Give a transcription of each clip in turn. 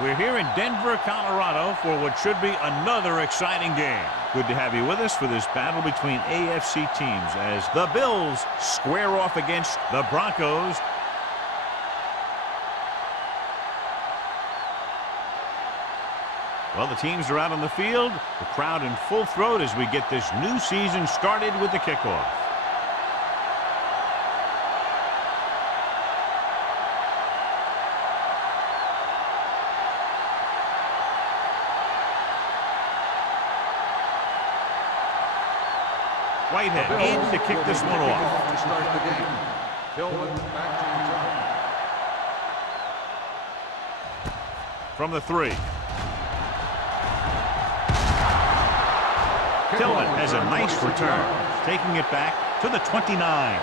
We're here in Denver, Colorado for what should be another exciting game. Good to have you with us for this battle between AFC teams as the Bills square off against the Broncos. Well, the teams are out on the field, the crowd in full throat as we get this new season started with the kickoff. Whitehead in to kick this one off. To start the game. Tillman back to From the 3. Tillman has a nice return, taking it back to the 29.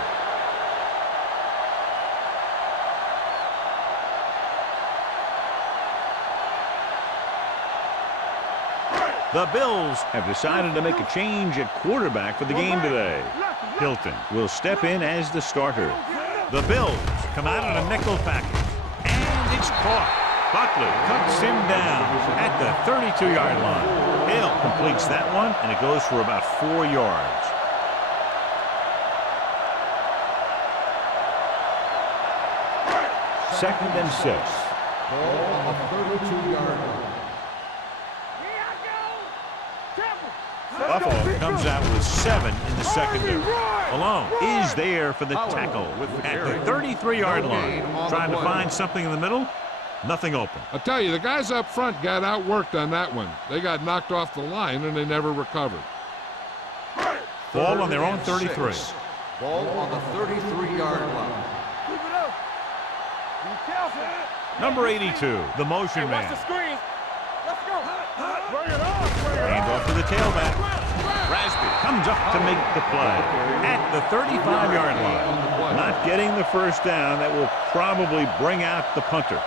The Bills have decided to make a change at quarterback for the game today. Hilton will step in as the starter. The Bills come out in a nickel package, and it's caught. Buckley cuts him down at the 32-yard line. Hill completes that one, and it goes for about 4 yards. Second and 6. ball on the 32-yard line. Buffalo comes out with 7 in the secondary. Malone is there for the tackle at the 33-yard line. Trying to find something in the middle. Nothing open. I'll tell you, the guys up front got outworked on that one. They got knocked off the line, and they never recovered. Ball on their own 33. Ball on the 33-yard line. Number 82, the motion man. Let's go. Hand off to the tailback. Rasby comes up to make the play at the 35-yard line. Not getting the first down. That will probably bring out the punter.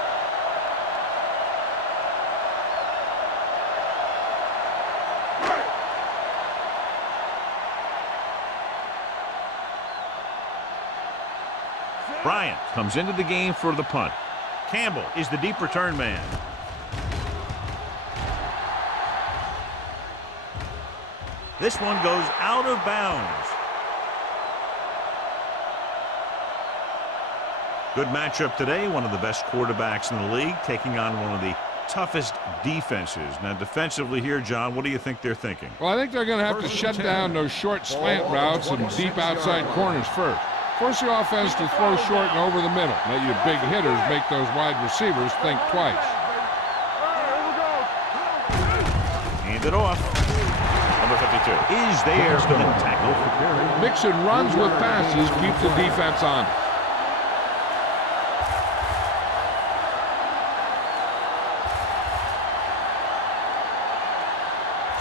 Bryant comes into the game for the punt. Campbell is the deep return man. This one goes out of bounds. Good matchup today. One of the best quarterbacks in the league taking on one of the toughest defenses. Now, defensively here, John, what do you think they're thinking? Well, I think they're going to have to shut down those short slant routes and deep outside corners first. Force the offense to throw short and over the middle. Let your big hitters make those wide receivers think twice. Hand it off. Number 52 is there for the tackle. Mixing runs with passes, keep the defense on.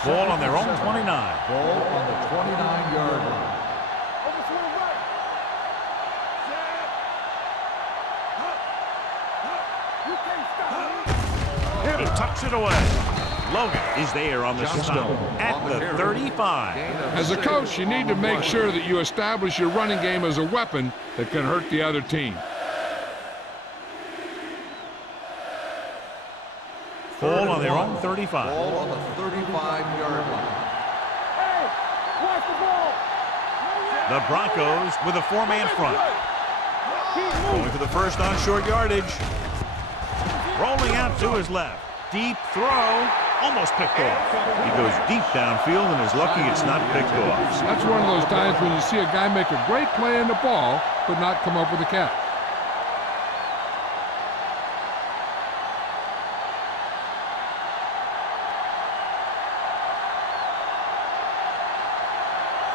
Ball on their own 29. Ball on the 29-yard line. He tucks it away. Logan is there on the stop at the 35. As a coach, you need to make sure that you establish your running game as a weapon that can hurt the other team. Ball on their own 35. Ball on the 35-yard line. The Broncos with a 4-man front. Going for the first on short yardage. Rolling out to his left. Deep throw. Almost picked off. He goes deep downfield and is lucky it's not picked off. That's one of those times when you see a guy make a great play in the ball, but not come up with a catch.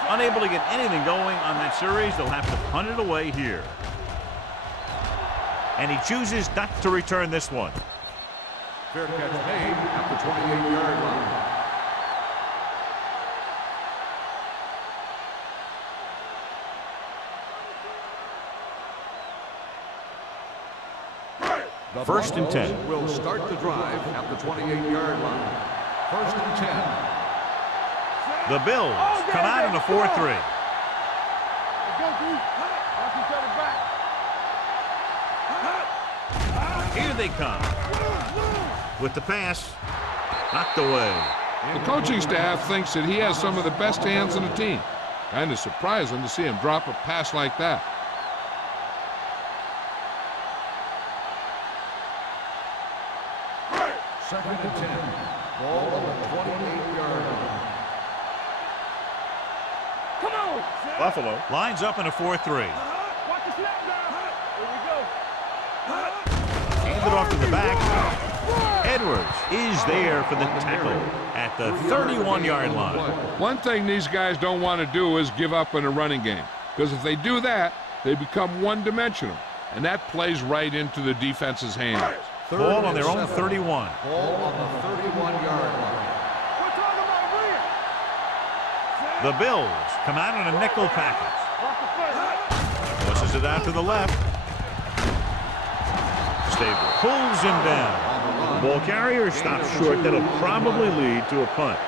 Unable to get anything going on that series, they'll have to punt it away here. And he chooses not to return this one. Fair catch made at the 28-yard line. The First and 10. Will start the drive at the 28-yard line. First and 10. The Bills come out in a 4-3. Here they come. with the pass. Knocked away. The coaching staff thinks that he has some of the best hands in the team. Kind of surprising to see him drop a pass like that. Second and 10. Ball on the 28-yard line. Come on. Buffalo lines up in a 4-3. Watch the snap now. Here we go. Hand it off to the back. Edwards is there for the tackle at the 31-yard line. One thing these guys don't want to do is give up in a running game, because if they do that, they become one-dimensional, and that plays right into the defense's hands. Ball on their own 31. Ball on the 31-yard line. We're talking about real. The Bills come out in a nickel package. Pushes it out to the left. Stable pulls him down. The ball carrier stops short. That'll probably lead to a punt.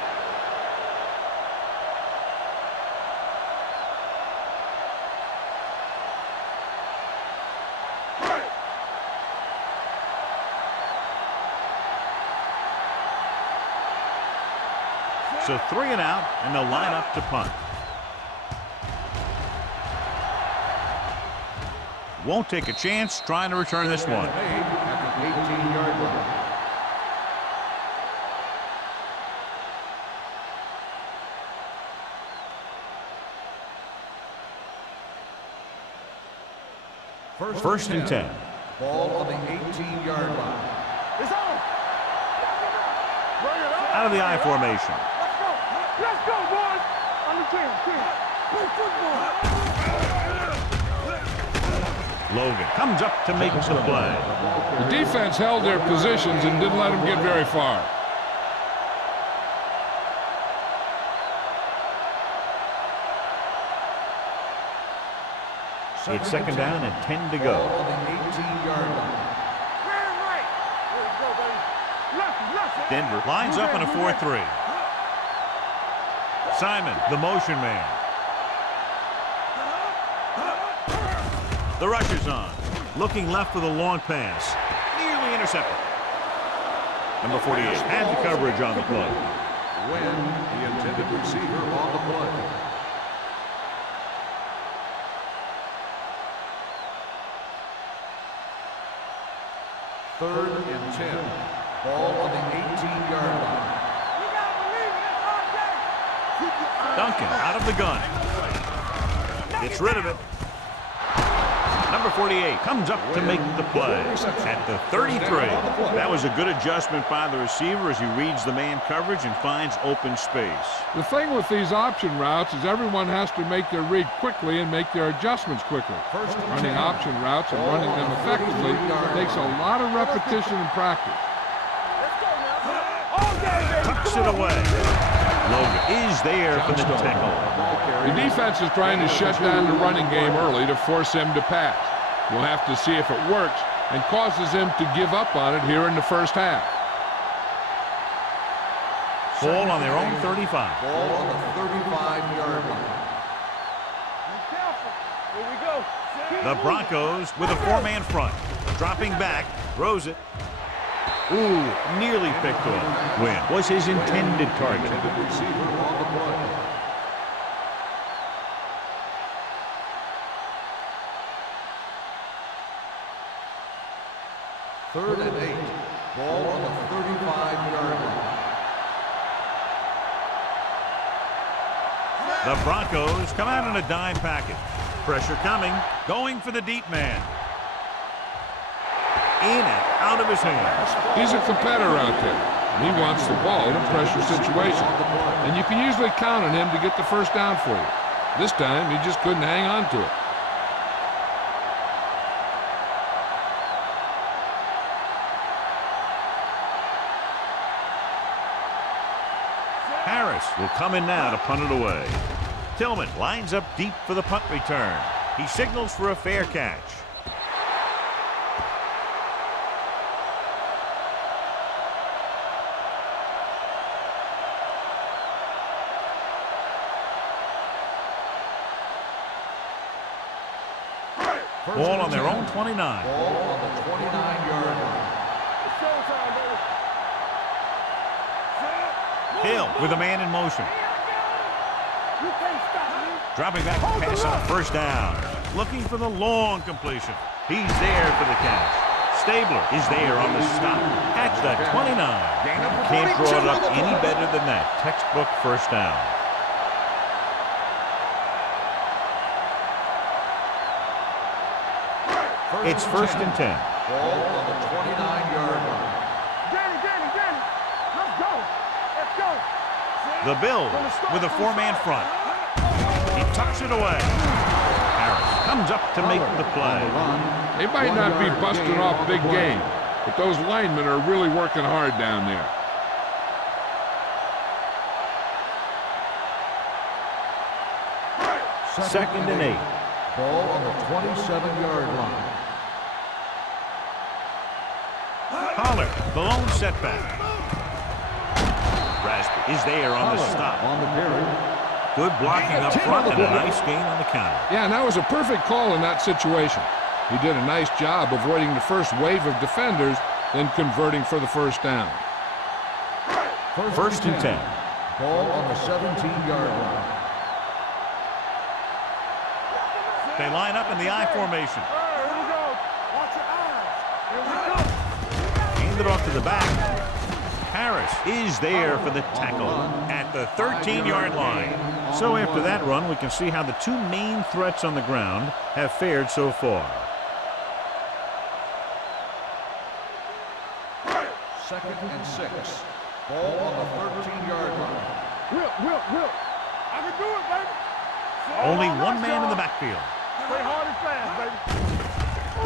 So 3 and out, and they'll line up to punt. Won't take a chance trying to return this one. At the 18-yard line. First and 10. Ball on the 18-yard line. It's on. Bring it up. Out of the I formation. Let's go, boys. On the 10. Play football. Logan comes up to make the play. The defense held their positions and didn't let them get very far. It's second down and 10 to Ball go. on the 18-yard line. Man right. Here we go, baby. Left. Denver lines up in a 4-3. Simon, the motion man. The rush is on. Looking left for the long pass. Nearly intercepted. Number 48 had the coverage on the play. When the intended receiver on the play. Third and 10. Ball on the 18-yard line. You gotta believe it. It's our day. Duncan out of the gun. Gets rid of it. Number 48 comes up to make the play at the 33. That was a good adjustment by the receiver as he reads the man coverage and finds open space. The thing with these option routes is everyone has to make their read quickly and make their adjustments quickly. Running option routes and running them effectively takes a lot of repetition and practice. Let's go now. All day, baby. Tucks it away. Logan is there for the tackle. The defense is trying to shut down the running game early to force him to pass. We'll have to see if it works and causes him to give up on it here in the first half. Ball on their own 35. Ball on the 35-yard line. Be careful. Here we go. The Broncos with a 4-man front. Dropping back, throws it. Ooh, nearly picked off. Win was his intended target. Intended receiver on the play. Third and 8. Ball on the 35-yard line. The Broncos come out in a dime package. Pressure coming, going for the deep man. In and out of his hands. He's a competitor out there. He wants the ball in a pressure situation. And you can usually count on him to get the first down for you. This time, he just couldn't hang on to it. Harris will come in now to punt it away. Tillman lines up deep for the punt return. He signals for a fair catch. Ball on their own 29. Ball on the 29-yard line. It's showtime, baby. Hill with a man in motion. You can't stop me. Dropping back to pass on first down. Looking for the long completion. He's there for the catch. Stabler is there on the stop at the 29. Can't draw it up any better than that. Textbook first down. It's first and 10. Ball on the 29-yard line. Danny. Let's go. Let's go. The Bills with a four-man front. He tucks it away. Harris comes up to make the play. They might not be busting off big game, but those linemen are really working hard down there. Second and 8. Ball on the 27-yard line. Pollard, the lone setback. Raspberry is there on the stop. On the carry. Good blocking up front and a nice gain on the counter. Yeah, and that was a perfect call in that situation. He did a nice job avoiding the first wave of defenders, then converting for the first down. First and 10. Ball on the 17-yard line. They line up in the I formation. Here we go. Watch your eyes. Here we go. Hand it off to the back. Harris is there for the tackle at the 13-yard line. So after that run, we can see how the two main threats on the ground have fared so far. Second and 6. Ball on the 13-yard line. Will. I can do it, baby. Only one man in the backfield. Play hard and fast, baby.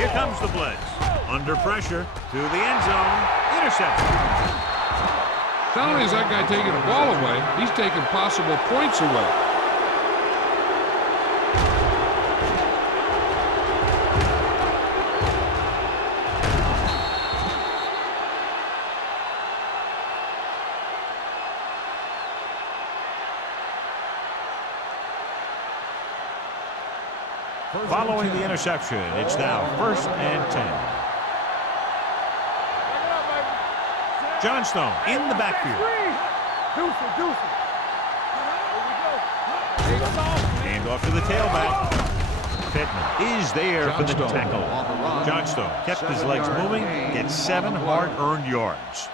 Here comes the blitz. Under pressure to the end zone. Interception. Not only is that guy taking the ball away, he's taking possible points away. Following the interception, it's now first and 10. Johnstone in the backfield. Deuce. Hand off to the tailback. Pittman is there for the tackle. Johnstone kept his legs moving, gets 7 hard-earned yards.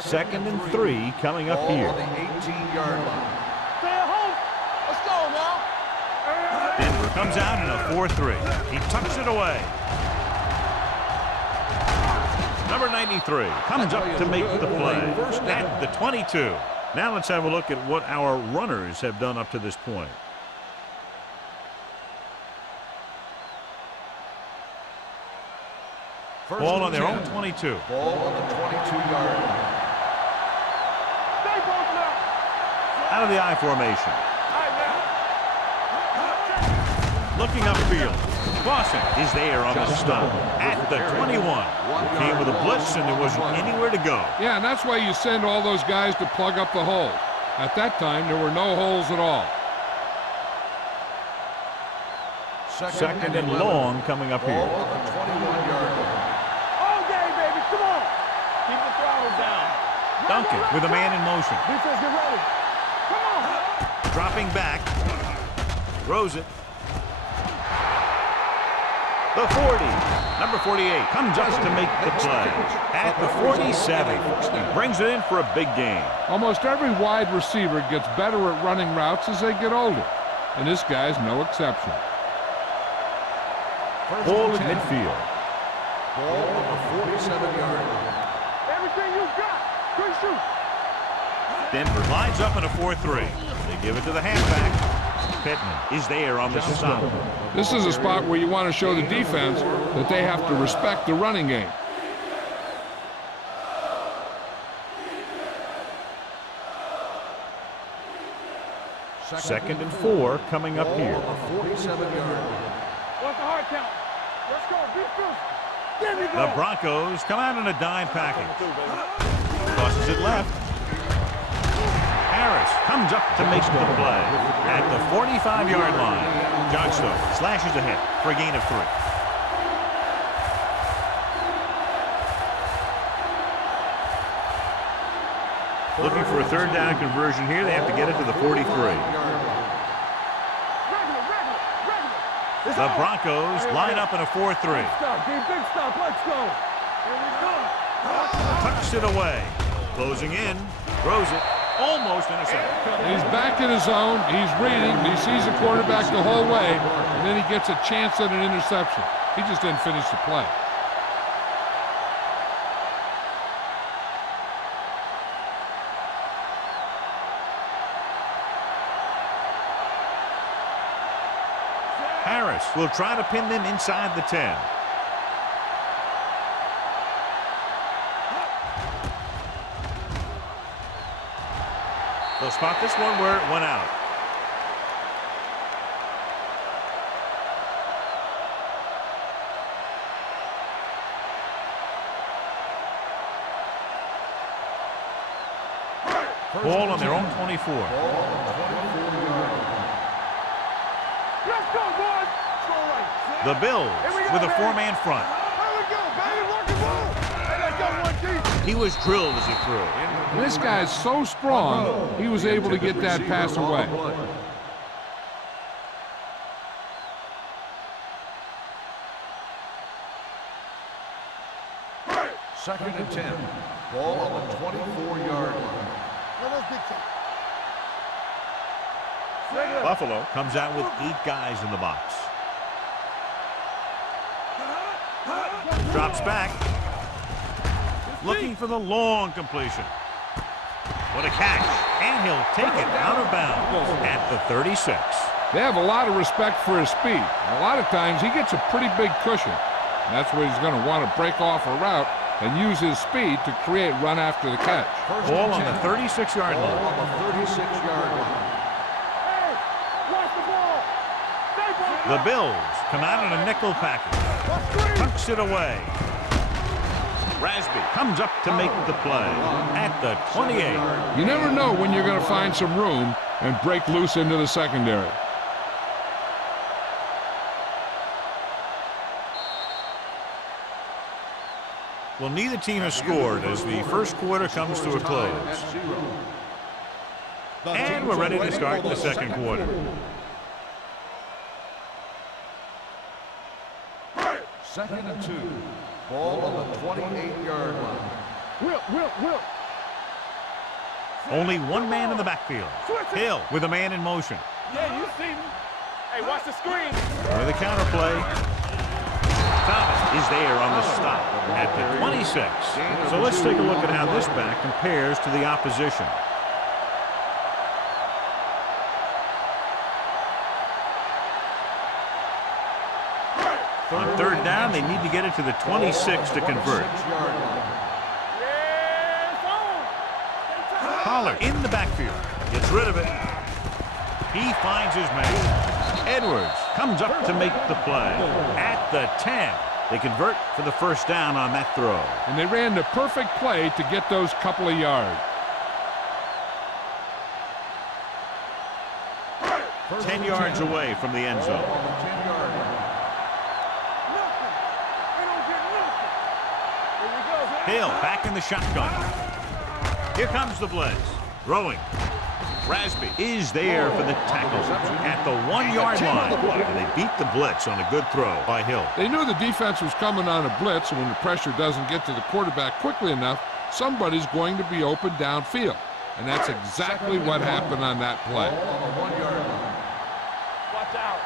Second and 3 coming up here. On the 18-yard line. Stay at home. Let's go now. Denver comes out in a 4-3. He tucks it away. Number 93 comes up to make the play at the 22. Now let's have a look at what our runners have done up to this point. Ball on their own 22. Ball on the 22-yard line. Stay both now. Out of the I formation. All right, now. Looking upfield. Clausen is there on the stop at the 21. Came with a blitz and there wasn't anywhere to go. Yeah, and that's why you send all those guys to plug up the hole. At that time, there were no holes at all. Second and long coming up Ball here. on the 21-yard line. All game, baby. Come on. Keep the throttle down. Duncan with a man in motion. Defense, get ready. Come on. Dropping back. Throws it. The 40. Number 48 comes up to make the play at the 47. He brings it in for a big gain. Almost every wide receiver gets better at running routes as they get older, and this guy's no exception. Ball at midfield. Ball on the 47-yard line. Everything you got. Good shoot. Denver lines up in a 4-3. They give it to the halfback. Pittman is there on the stop. This is a spot where you want to show the defense that they have to respect the running game. Second and 4 coming up here. Ball on the 47-yard line. What's the hard count? Let's go. Be fierce. There we go. The Broncos come out in a dime package. Tosses it left. Harris comes up to make the play at the 45-yard line. Johnstone slashes ahead for a gain of 3. Looking for a third down conversion here. They have to get it to the 43. The Broncos line up in a 4-3. Stop, big stop, let's go. Here we go. Tucks it away. Closing in. Throws it. Almost intercepted. He's back in his zone. He's reading. He sees the quarterback the whole way, and then he gets a chance at an interception. He just didn't finish the play. Harris will try to pin them inside the 10. They'll spot this one where it went out. Ball on their own 24. Let's go, boys. The Bills with a four-man front. Here we go, baby. Rock and roll. Hey, they got one deep. He was drilled as he threw. This guy's so strong, he was able to get that pass away. Second and 10. Ball on the 24-yard line. Buffalo comes out with 8 guys in the box. Drops back. Looking for the long completion. What a catch. And he'll take it out of bounds at the 36. They have a lot of respect for his speed. A lot of times he gets a pretty big cushion. And that's where he's going to want to break off a route and use his speed to create run after the catch. Ball on the 36-yard line. Ball on the 36-yard line. Hey, watch the ball. Stay ball. The Bills come out in a nickel package. Tucks it away. Rasby comes up to make the play at the 28. You never know when you're going to find some room and break loose into the secondary. Well, neither team has scored as the first quarter comes to a close. And we're ready to start the second quarter. Second and 2. Ball on the 28-yard line. Will. Only one man in the backfield. Hill with a man in motion. Yeah, you see me. Hey, watch the screen. With a counterplay. Thomas is there on the stop at the 26. So let's take a look at how this back compares to the opposition. On third down, they need to get it to the 26 to convert. Pollard in the backfield. Gets rid of it. He finds his man. Edwards comes up to make the play. At the 10. They convert for the first down on that throw. And they ran the perfect play to get those couple of yards. 10 yards away from the end zone. Hill back in the shotgun. Here comes the blitz. Throwing. Rasby is there for the tackle at the 1-yard line. And they beat the blitz on a good throw by Hill. They knew the defense was coming on a blitz, and when the pressure doesn't get to the quarterback quickly enough, somebody's going to be open downfield. And that's exactly what happened on that play. Watch out.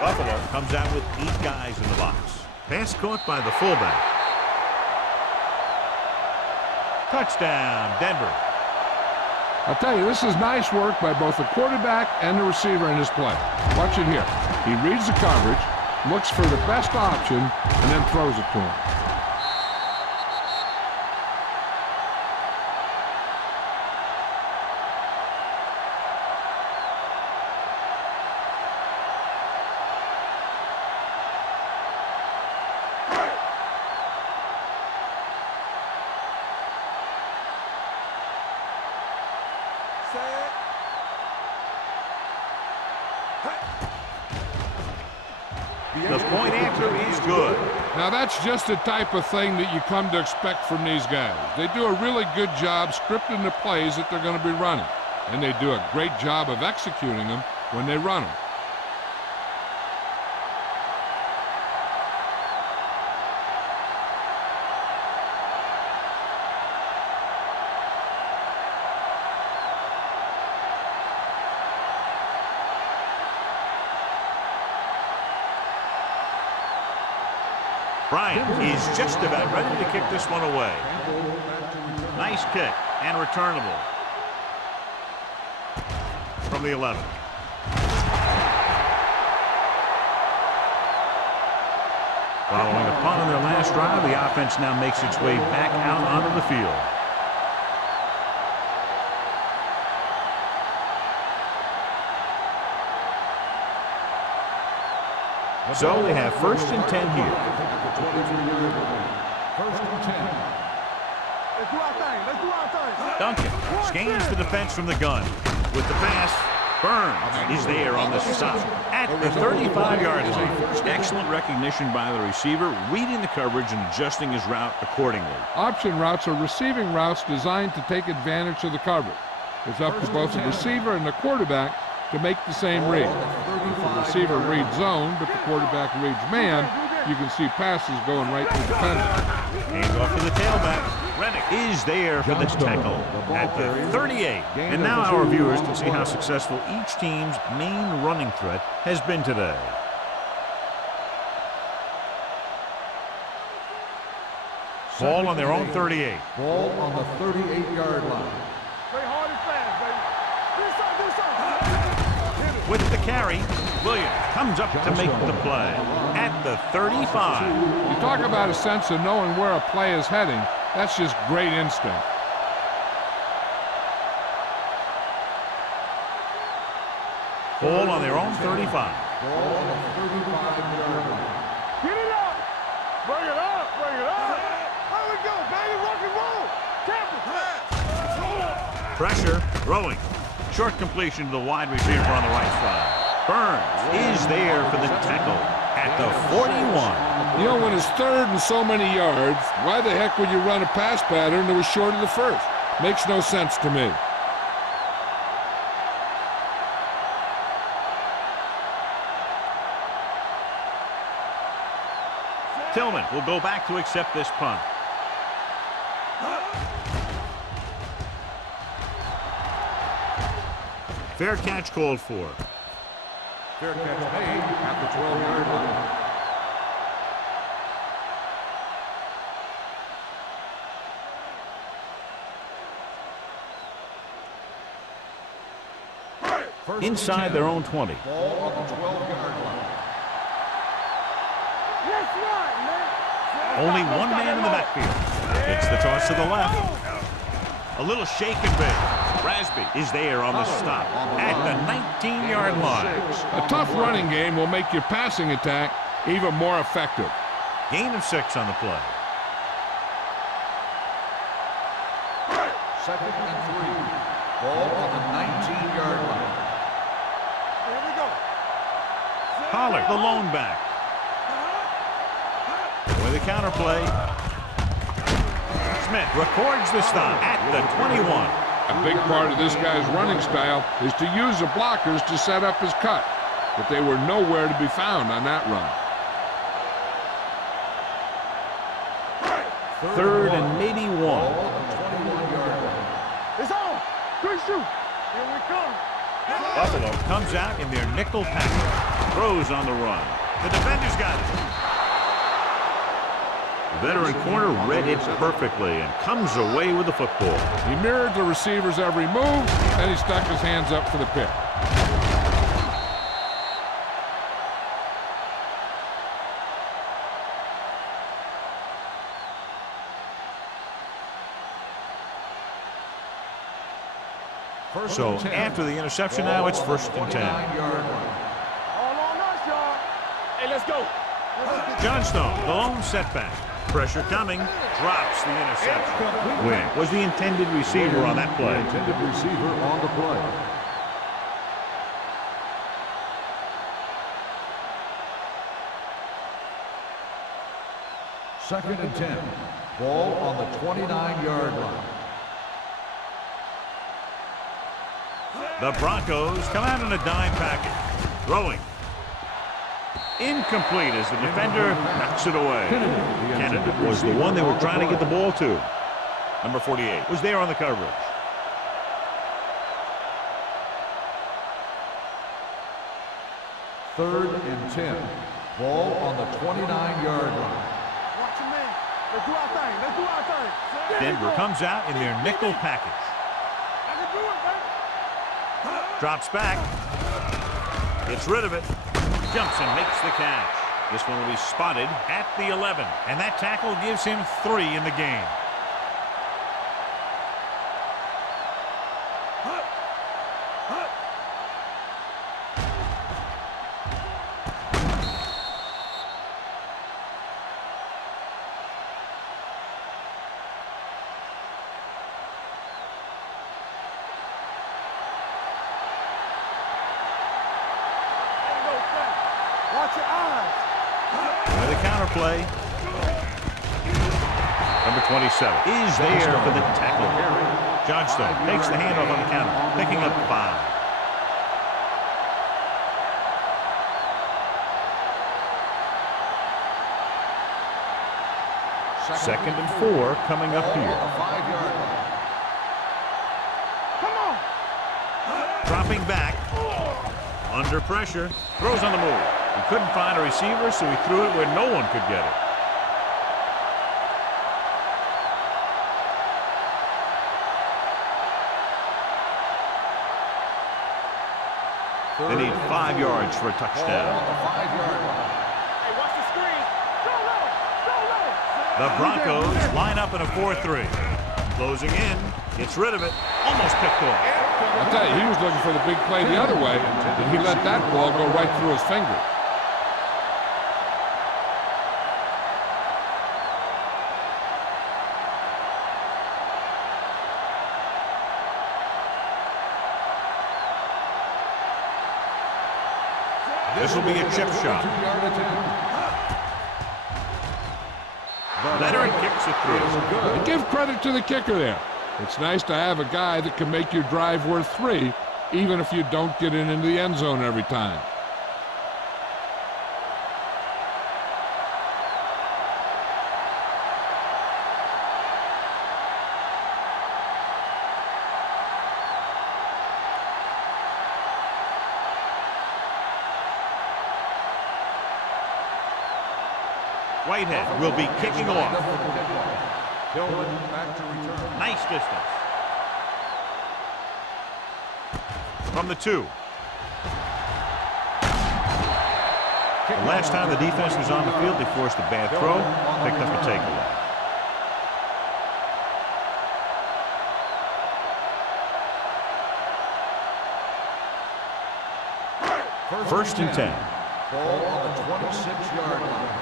Buffalo comes out with 8 guys in the box. Pass caught by the fullback. Touchdown, Denver. I'll tell you, this is nice work by both the quarterback and the receiver in this play. Watch it here. He reads the coverage, looks for the best option, and then throws it to him. The point after is good. Now that's just the type of thing that you come to expect from these guys. They do a really good job scripting the plays that they're going to be running, and they do a great job of executing them when they run them. Bryant is just about ready to kick this one away. Nice kick and returnable from the 11. Following a punt on their last drive, the offense now makes its way back out onto the field. So they have 1st and 10 here. First and 10. Let's do our thing. Let's do our thing. Duncan scans the defense from the gun. With the pass, Burns is there on the stop at the 35-yard line. Excellent recognition by the receiver, reading the coverage and adjusting his route accordingly. Option routes are receiving routes designed to take advantage of the coverage. It's up to both the receiver and the quarterback to make the same read. If the receiver reads zone, but the quarterback reads man, you can see passes going right to the defender. Hands off to the tailback. Rennick is there for the tackle at the 38. And now our viewers can see how successful each team's main running threat has been today. Ball on their own 38. Ball on the 38-yard line. Play hard and fast, baby. Do something. With the carry, Williams comes up to make the play at the 35. You talk about a sense of knowing where a play is heading. That's just great instinct. Ball on their own 35. Ball on the 35-yard line. Get it up. Bring it up. Bring it up. There we go, baby. Rock and roll. Captain. Pressure, throwing. Short completion to the wide receiver on the right side. Burns is there for the tackle at the 41. You know, when it's 3rd and so many yards, why the heck would you run a pass pattern that was short of the 1st? Makes no sense to me. Tillman will go back to accept this punt. Fair catch called for. Fair catch made at the 12-yard line. Inside their own 20. Ball on the 12-yard line. Let's run, man. Only one man in the backfield. It's the toss to the left. A little shake and bake. Rasby is there on the stop at the 19-yard line. A tough running game will make your passing attack even more effective. Gain of 6 on the play. 2nd and 3. Ball on the 19-yard line. Here we go. Pollard, the lone back. With a counter play. Smith records the stop at the 21. A big part of this guy's running style is to use the blockers to set up his cut, but they were nowhere to be found on that run. 3rd and maybe 1. Ball on the 21-yard line. It's on. Quick shoot. Here we come. Buffalo comes out in their nickel package. Throws on the run. The defender's got it. The veteran corner read it perfectly and comes away with the football. He mirrored the receiver's every move, and he stuck his hands up for the pick. So after the interception, now it's 1st and 10. All on us, y'all. Hey, let's go. Johnstone, the lone setback. Pressure coming, drops the interception. Wynn was the intended receiver on that play. Intended receiver on the play. 2nd and 10. Ball on the 29-yard line. The Broncos come out in a dime package. Throwing. Incomplete as the defender knocks it away. Kennedy was the one they were trying to get the ball to. Number 48 was there on the coverage. Third and 10. Ball on the 29-yard line. Watch your man. Let's do our thing. Let's do our thing. Denver comes out in their nickel package. I can do it, man. Drops back. Gets rid of it. Jumps and makes the catch. This one will be spotted at the 11. And that tackle gives him 3 in the game. Watch your eyes. With a counter play. Number 27 is there for the tackle. Johnstone takes the handoff on the counter, picking up 5. Second and 4 coming up here. Come on. Dropping back. Under pressure. Throws on the move. He couldn't find a receiver, so he threw it where no one could get it. They need 5 yards for a touchdown. Hey, watch the screen. Go low. Go low. The Broncos line up in a 4-3. Closing in. Gets rid of it. Almost picked off. I tell you, he was looking for the big play the other way, and he let that ball go right through his fingers. This will be a chip shot. Leonard kicks it through. And give credit to the kicker there. It's nice to have a guy that can make your drive worth 3, even if you don't get it into the end zone every time. Whitehead will be kicking off. Back to return. Nice distance. From the 2. The last time the defense was on the field, they forced a bad throw, picked up a takeaway. First and 10. Ball on the 26-yard line.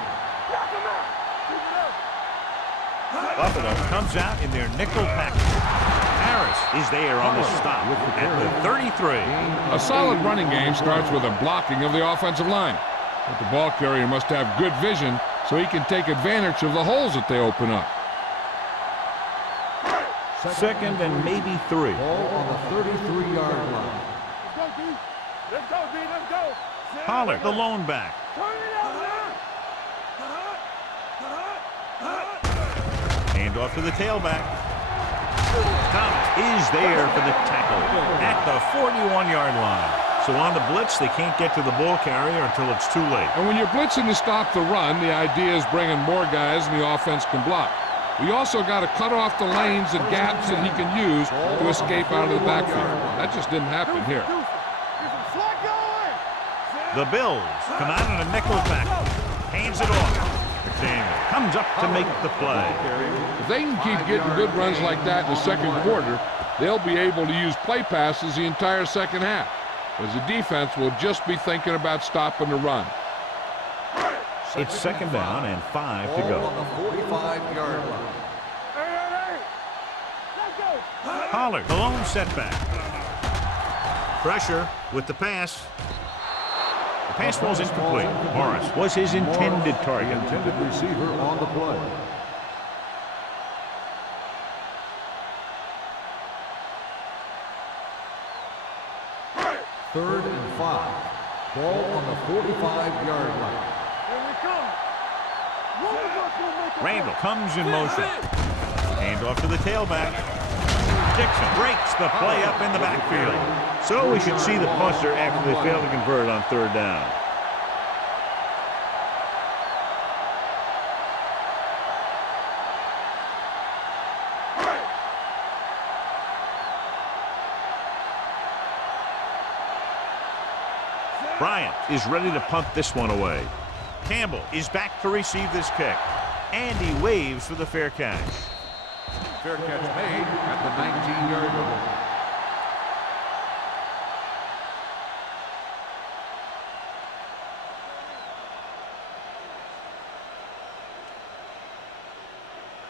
Buffalo comes out in their nickel package. Harris is there on the stop at the 33. A solid running game starts with a blocking of the offensive line. But the ball carrier must have good vision so he can take advantage of the holes that they open up. Second and maybe 3. Ball on the 33-yard line. Let's go, D. Let's go, D. Let's go. Pollard, the lone back. Turn it out, man. Handoff to the tailback. Thomas is there for the tackle at the 41-yard line. So on the blitz, they can't get to the ball carrier until it's too late. And when you're blitzing to stop the run, the idea is bringing more guys than the offense can block. We also got to cut off the lanes and gaps that he can use to escape out of the backfield. That just didn't happen here. The Bills come out in a nickel package. Hands it off. McDaniel comes up to make the play. If they can keep getting good runs like that in the second quarter, they'll be able to use play passes the entire second half, as the defense will just be thinking about stopping the run. It's second down and 5 to go. On the 45-yard line. Pollard, the lone setback. Pressure with the pass. The pass falls incomplete. Morris was his intended target. The intended receiver on the play. Third and 5. Ball on the 45-yard line. Here we come. Randall comes in motion. Hand off to the tailback. Dixon breaks the play up in the backfield. So we should see the punter after they fail to convert on third down. Bryant is ready to punt this one away. Campbell is back to receive this kick. And he waves for the fair catch. Fair catch made at the 19-yard line.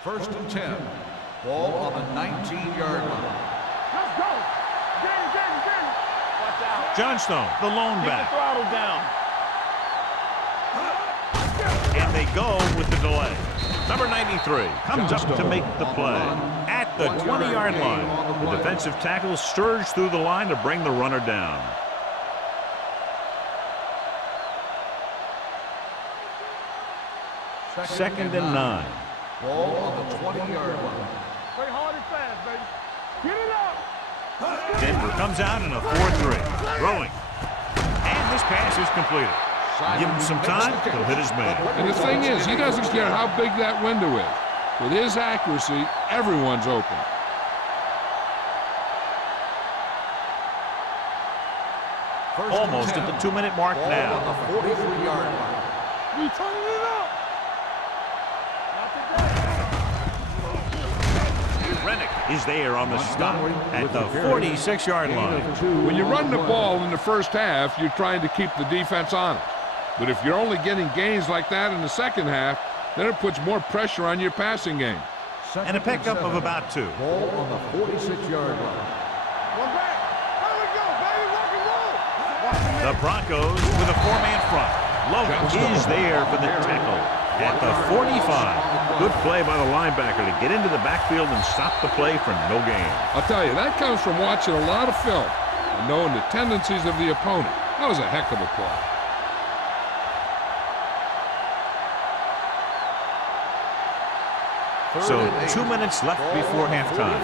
First and 10. Ball on the 19-yard line. Let's go. Gang. Watch out. Johnstone, the lone Keep the back. throttle down. And they go with the delay. Number 93 comes up to make the play. At the 20-yard line, the defensive tackle surged through the line to bring the runner down. Second and 9. Ball on the 20-yard line. Play hard and fast, baby. Get it up. Denver comes out in a 4-3. Throwing. And this pass is completed. Give him some time, he'll hit his man. And the thing is, he doesn't care how big that window is. With his accuracy, everyone's open. Almost at the 2-minute mark now. On the 43-yard line. We turning it up. Rennick is there on the stop at the 46-yard line. When you run the ball in the first half, you're trying to keep the defense honest. But if you're only getting gains like that in the second half, then it puts more pressure on your passing game. And a pickup of about 2. Ball on the 46-yard line. One back. Here we go, baby. Rock and roll. The Broncos with a 4-man front. Logan is there for the tackle at the 45. Good play by the linebacker to get into the backfield and stop the play for no gain. I'll tell you, that comes from watching a lot of film and knowing the tendencies of the opponent. That was a heck of a play. So 2 minutes left before halftime.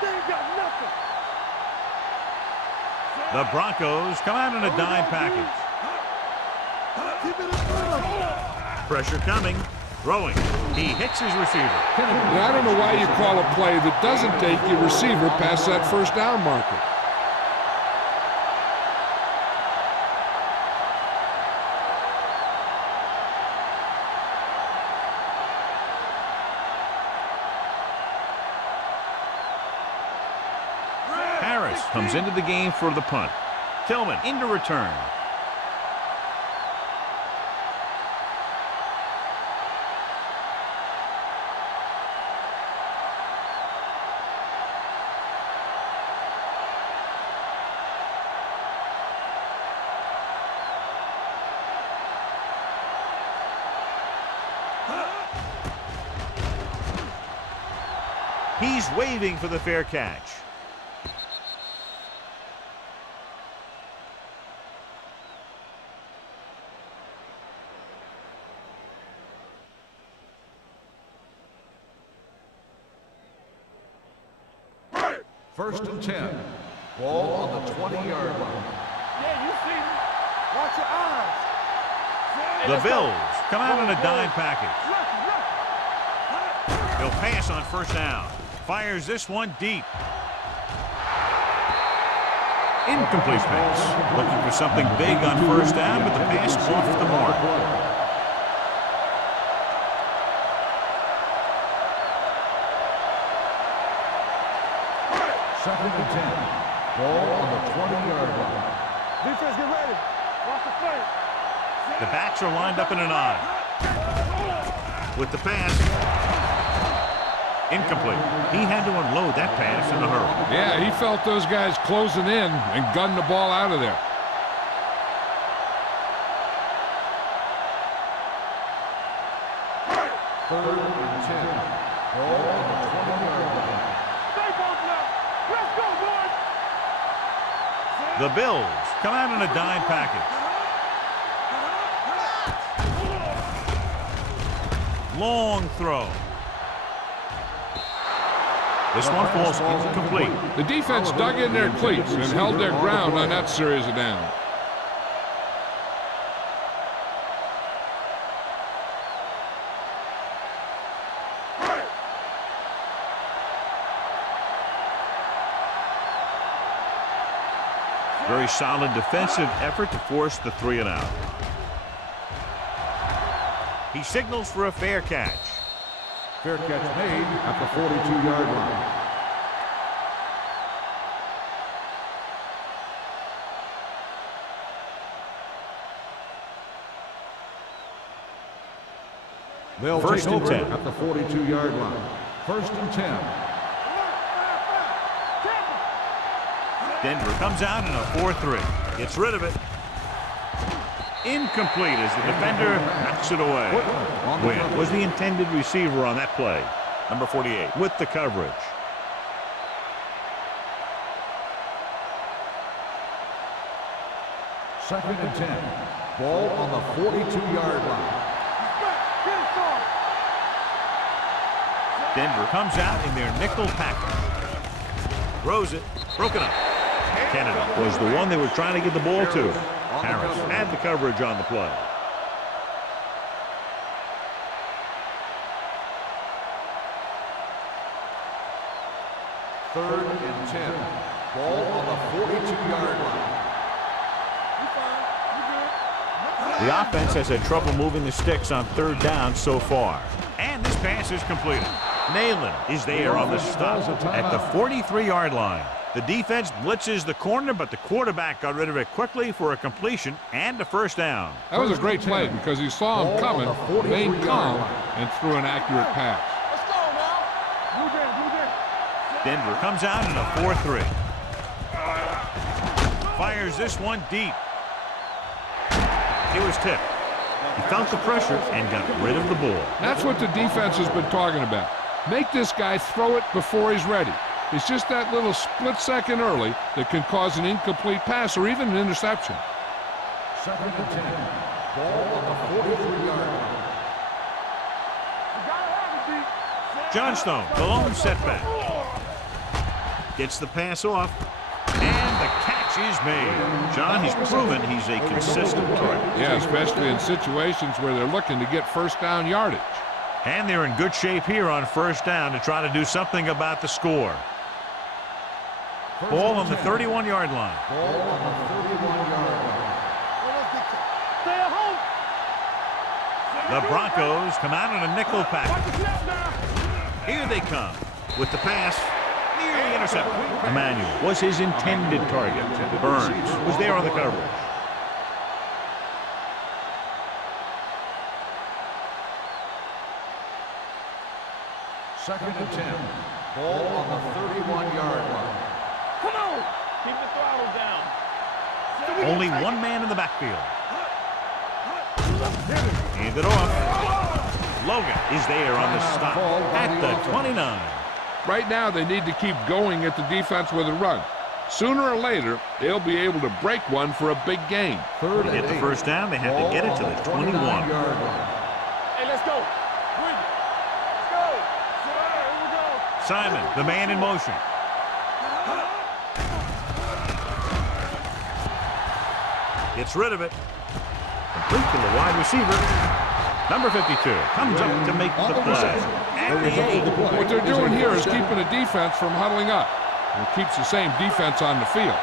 They ain't got nothing. The Broncos come out in a dime package. Keep it up. Pressure coming. Throwing. He hits his receiver. And I don't know why you call a play that doesn't take your receiver past that first down marker. Harris comes into the game for the punt. Tillman into return. He's waving for the fair catch. First and 10. Ball on the 20-yard line. Yeah, you see me. Watch your eyes. The Bills come out in a dime package. He'll pass on first down. Fires this one deep. Incomplete pass. Looking for something big on first down, but the pass off the mark. Second and 10. Ball on the 20-yard line. Defense, get ready. Watch the flank. The backs are lined up in an I. With the pass. Incomplete. He had to unload that pass in a hurry. Yeah, he felt those guys closing in and gunned the ball out of there. 3rd and 10. Ball on the 20-yard line. Stay both left. Let's go, boys. The Bills come out in a dime package. Long throw. This one falls incomplete. The defense dug in their cleats and held their ground on that series of downs. Very solid defensive effort to force the 3 and out. He signals for a fair catch. Fair catch made at the 42-yard line. They'll First take and over 10. at the 42-yard line. 1st and 10. Denver comes out in a 4-3. Gets rid of it. Incomplete as the defender knocks it away. Wynn was the intended receiver on that play. Number 48 with the coverage. Second and 10. Ball on the 42-yard line. Denver comes out in their nickel package. Throws it. Broken up. Canada was the one they were trying to get the ball to. Harris had the coverage on the play. Third and 10. Ball on the 42-yard line. The offense has had trouble moving the sticks on 3rd down so far. And this pass is completed. Nayland is there on the stop at the 43-yard line. The defense blitzes the corner, but the quarterback got rid of it quickly for a completion and a 1st down. That was a great play because he saw him coming, remained calm, and threw an accurate pass. Let's go now. Move in. Denver comes out in a 4-3. Fires this one deep. It was tipped. He felt the pressure and got rid of the ball. That's what the defense has been talking about. Make this guy throw it before he's ready. It's just that little split second early that can cause an incomplete pass or even an interception. Second and 10. Ball on the 43-yard line. Johnstone, the lone setback. Gets the pass off, and the catch is made. John, he's proven he's a consistent target. Yeah, especially in situations where they're looking to get 1st down yardage. And they're in good shape here on 1st down to try to do something about the score. Ball on the 31-yard line. Ball on the 31-yard line. Stay at home. The Broncos come out in a nickel package. Here they come with the pass. Nearly intercepted. Emmanuel was his intended target. Burns was there on the coverage. Second and 10. Ball on the 31-yard line. Come on. Keep the throttle down. Only one man in the backfield. Hand it off. Logan is there on the stop at the 29. Right now, they need to keep going at the defense with a run. Sooner or later, they'll be able to break one for a big gain. Third To and get the 8. 1st down, they have to get it to the 21. Hey, let's go. Bring it. Let's go. Here we go. Simon, the man in motion. Gets rid of it. Complete to the wide receiver. Number 52 comes up to make the play. At the 8. What they're doing here is keeping the defense from huddling up. It keeps the same defense on the field.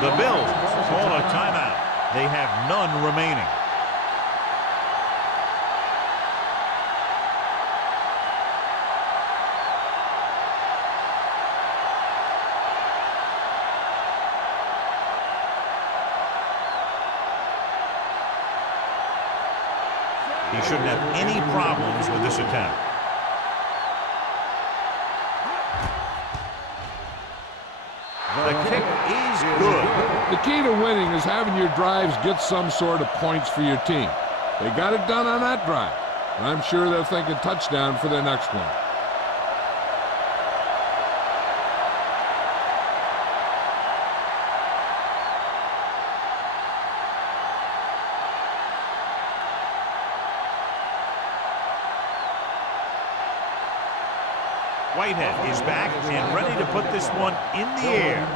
The Bills call a timeout. They have none remaining. He shouldn't have any problems with this attempt. The kick is good. The key to winning is having your drives get some sort of points for your team. They got it done on that drive. And I'm sure they're thinking touchdown for their next one. Whitehead is back and ready to put this one in the air.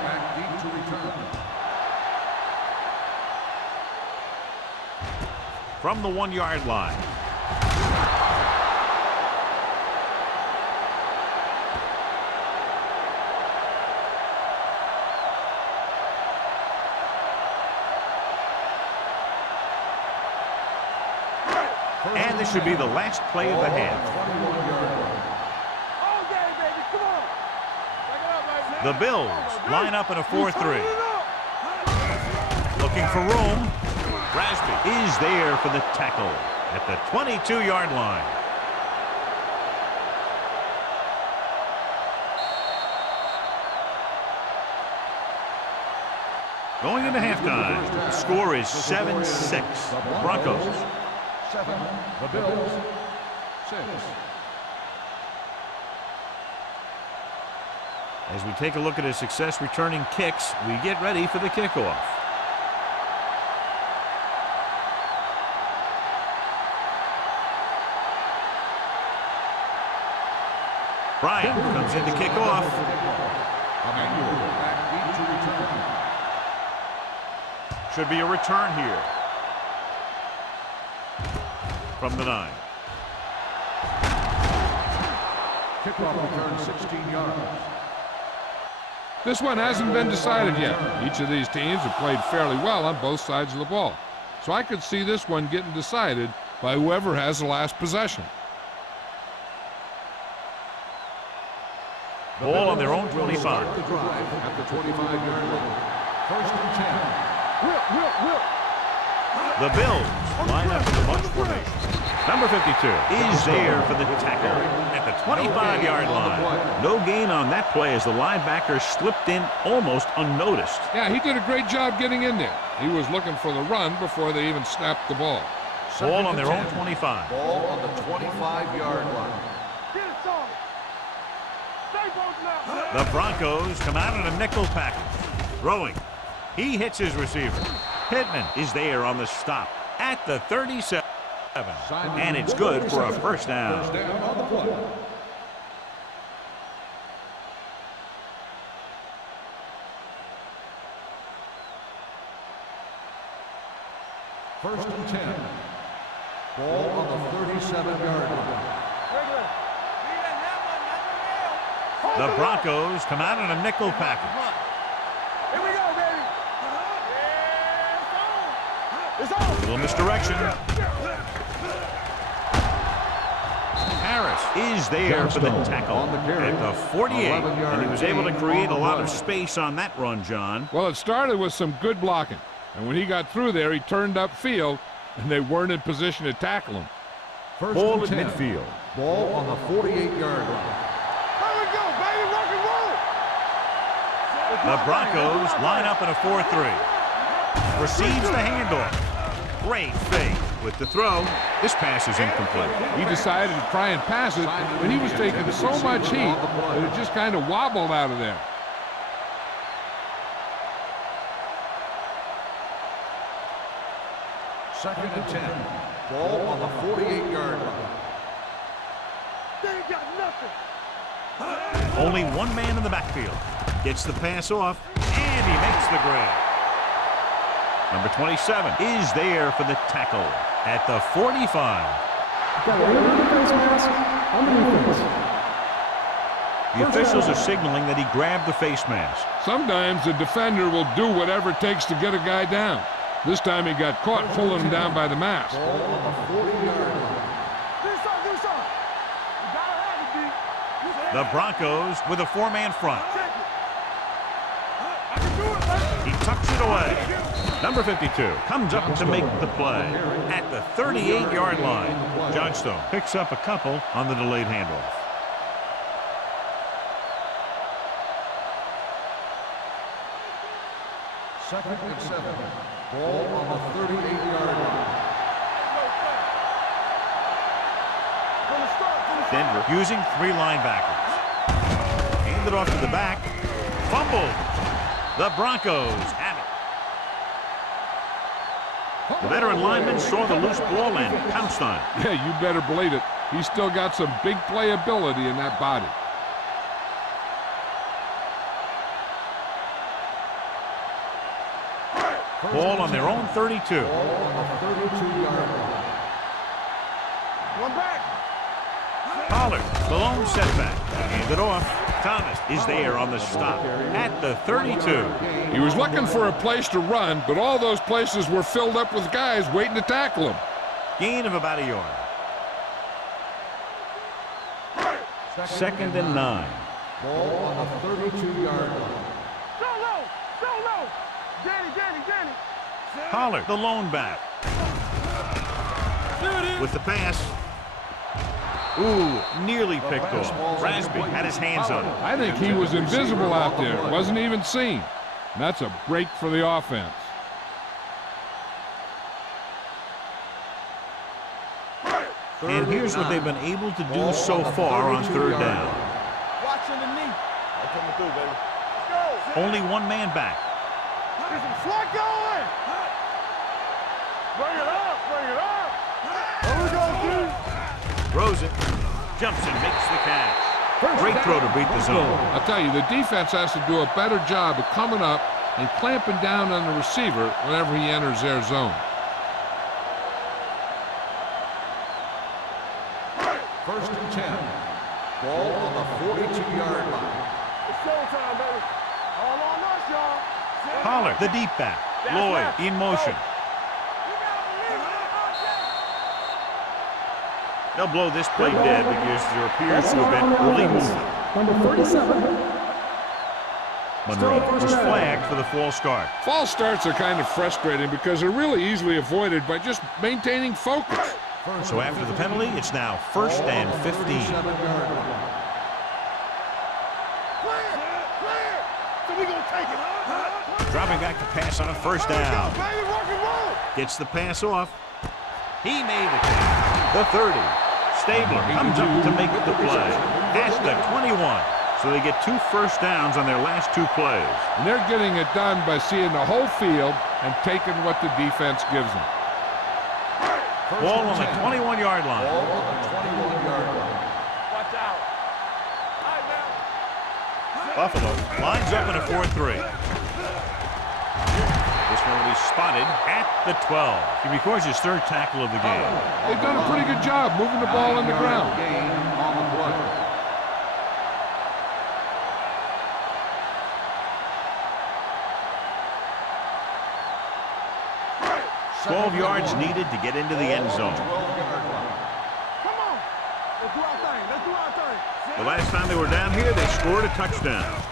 From the 1-yard line. And this should be the last play of the half. The Bills line up in a 4-3. Looking for room. Rasby is there for the tackle at the 22-yard line. Going into halftime, the score is 7-6. Broncos. 7, the Bills 6. As we take a look at his success returning kicks, we get ready for the kickoff. Bryant comes in to kick off. Should be a return here. From the 9. Kickoff return 16 yards. This one hasn't been decided yet. Each of these teams have played fairly well on both sides of the ball. So I could see this one getting decided by whoever has the last possession. Ball on their own 25. The drive at the 25-yard line. 1st and 10. The Bills line up in the bunch formation. Number 52 is there for the tackle at the 25-yard line. No gain on that play as the linebacker slipped in almost unnoticed. Yeah, he did a great job getting in there. He was looking for the run before they even snapped the ball. Ball on their own 25. Ball on the 25-yard line. The Broncos come out in a nickel package. Throwing. He hits his receiver. Pittman is there on the stop at the 37. And it's good for a first down. On the play. First and 10. Ball on the 37-yard line. The Broncos come out in a nickel package. Here we go, baby. It's on. Little misdirection. Harris is there for the tackle at the 48. And he was able to create a lot of space on that run, John. Well, it started with some good blocking. And when he got through there, he turned upfield, and they weren't in position to tackle him. First Ball and at 10. midfield. Ball on the 48-yard line. Here we go, baby. Rock and roll. The Broncos line up in a 4-3. Receives the handoff. Great fake with the throw. This pass is incomplete. He decided to try and pass it, but he was taking so much heat that it just kind of wobbled out of there. Second and 10. Ball on the 48-yard line. They ain't got nothing. Only one man in the backfield. Gets the pass off, and he makes the grab. Number 27 is there for the tackle at the 45. The officials are signaling that he grabbed the face mask. Sometimes the defender will do whatever it takes to get a guy down. This time he got caught pulling him down by the mask. Ball on the 40-yard line. Do something. You gotta have it, D. The Broncos with a four-man front. Check it. I can do it, baby. He tucks it away. Number 52 comes up to make the play at the 38-yard line. Johnstone picks up a couple on the delayed handoff. Second and 7. Ball on the 38-yard line. Denver using 3 linebackers. Hand it off to the back. Fumble. The Broncos have it. The veteran lineman saw the loose ball and pounced on it. Yeah, you better believe it. He's still got some big playability in that body. Ball on their own 32. One back. Pollard, the lone setback. Hand it off. Thomas is there on the stop at the 32. He was looking for a place to run, but all those places were filled up with guys waiting to tackle him. Gain of about a yard. 2nd and 9. Ball on the 32-yard line. So low. Danny. Pollard, the lone back. With the pass. Ooh, nearly picked off. Rasby had his hands on it. I think he was invisible out there. Wasn't even seen. And that's a break for the offense. And here's what they've been able to do so far on 3rd down. Watching the knee. I'm coming through, baby. Let's go. Only one man back. There's some slack going. Bring it up. Here we go, dude. Throws it. Jumps and makes the catch. Great throw to beat the zone. I'll tell you, the defense has to do a better job of coming up and clamping down on the receiver whenever he enters their zone. 1st and 10. Ball on the 42-yard line. It's showtime, baby. All on us, y'all. Pollard, the deep back. Lloyd in motion. They'll blow this play dead because there appears to have been early movement. Number 37. Monroe was flagged for the false start. False starts are kind of frustrating because they're really easily avoided by just maintaining focus. So after the penalty, it's now 1st and 15. Clear. So we gonna take it. Dropping back to pass on a 1st down. Baby, rock and roll. Gets the pass off. He made it. The 30. Stabler comes up to make the play. At the 21. So they get 2 first downs on their last 2 plays. And they're getting it done by seeing the whole field and taking what the defense gives them. Ball on the 21-yard line. Ball on the 21-yard line. Watch out. Buffalo lines up in a 4-3. This one will be spotted at the 12. He records his 3rd tackle of the game. They've done a pretty good job moving the ball on the ground. Gain on the play. 12 yards needed to get into the end zone. 12-yard line. Come on. Let's do our thing. The last time they were down here, they scored a touchdown.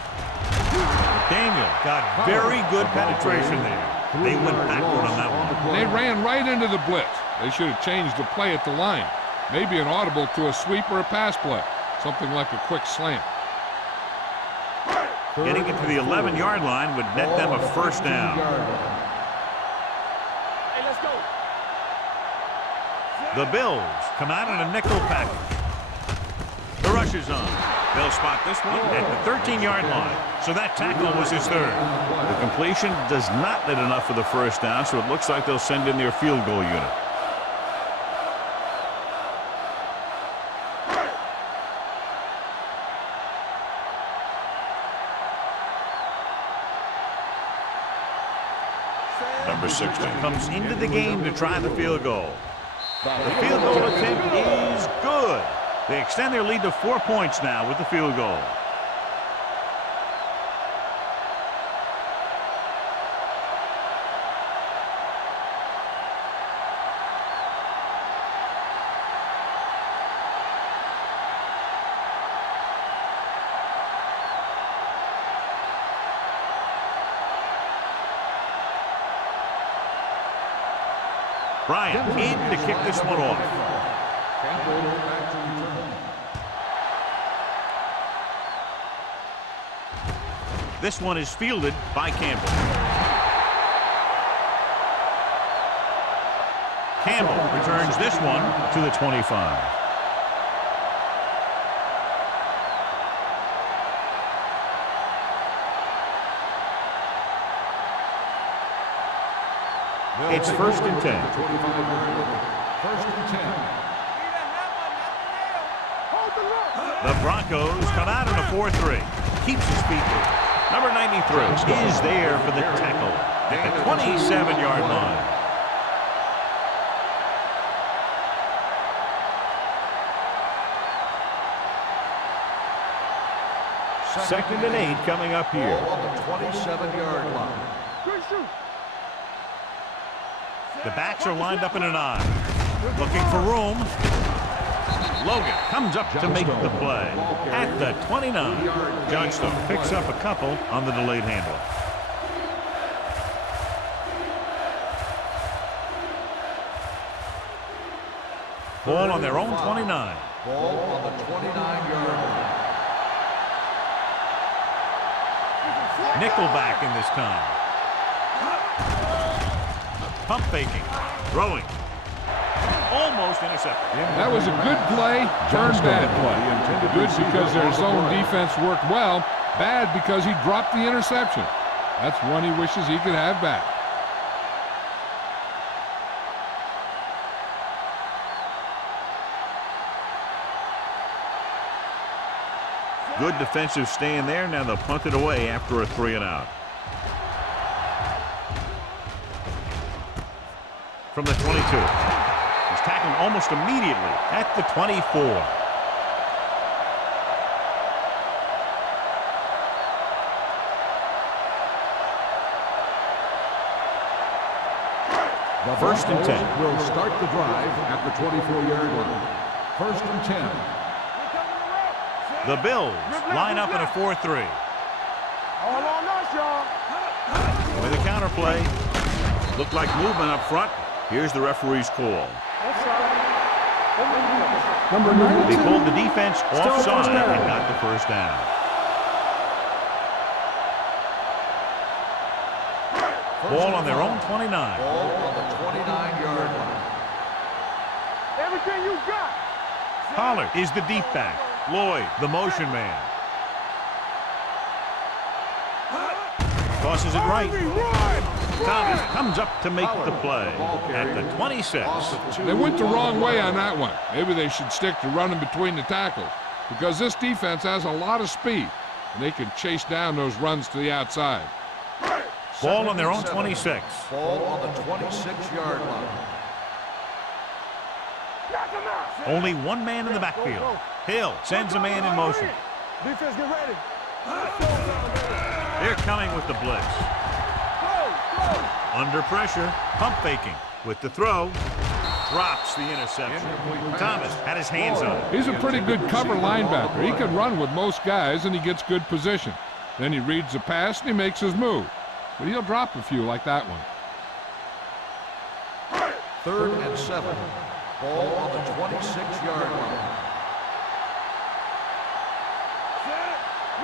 Daniel got very good penetration there. They went backward on that one. They ran right into the blitz. They should have changed the play at the line. Maybe an audible to a sweep or a pass play. Something like a quick slant. Getting it to the 11-yard line would net them a 1st down. Hey, let's go. The Bills come out in a nickel package. The rush is on. They'll spot this one at the 13-yard line. So that tackle was his 3rd. The completion does not net enough for the 1st down, so it looks like they'll send in their field goal unit. Number 16 comes into the game to try the field goal. The field goal attempt is good. They extend their lead to 4 points now with the field goal. Bryant in to kick this one off. This one is fielded by Campbell. Campbell returns this one to the 25. It's 1st and 10. 25-yard line. 1st and 10. The Broncos come out in a 4-3. Keeps his feet moving. Number 93 is there for the tackle at the 27-yard line. Second and 8 coming up here. Ball on the 27-yard line. The backs are lined up in an I. Looking for room. Logan comes up to make the play at the 29. Johnstone picks up a couple on the delayed handle. Ball on their own 29. Ball on the 29-yard line. Nickelback in this time. Pump faking. Throwing. Almost intercepted. That was a good play, turned bad play. Good because their zone defense worked well. Bad because he dropped the interception. That's one he wishes he could have back. Good defensive stand there. Now they'll punt it away after a 3-and-out. From the 22. He's tackled almost immediately at the 24. The 1st and 10. Will start the drive at the 24-yard line. 1st and 10. The Bills line up in a 4-3. All on us, y'all. With a counterplay. Looked like movement up front. Here's the referee's call. Number 92. They pulled the defense offside and got the first down. Ball on their own 29. Ball on the 29-yard line. Everything you got. Pollard is the deep back. Lloyd, the motion man. Tosses it right. Thomas comes up to make the play at the 26. They went the wrong way on that one. Maybe they should stick to running between the tackles because this defense has a lot of speed, and they can chase down those runs to the outside. Ball on their own 26. Ball on the 26-yard line. Only one man in the backfield. Hill sends a man in motion. Defense, get ready. They're coming with the blitz. Under pressure, pump faking with the throw. Drops the interception. Thomas had his hands on it. He's a pretty good cover linebacker. He can run with most guys, and he gets good position. Then he reads the pass, and he makes his move. But he'll drop a few like that one. 3rd and 7. Ball on the 26-yard line.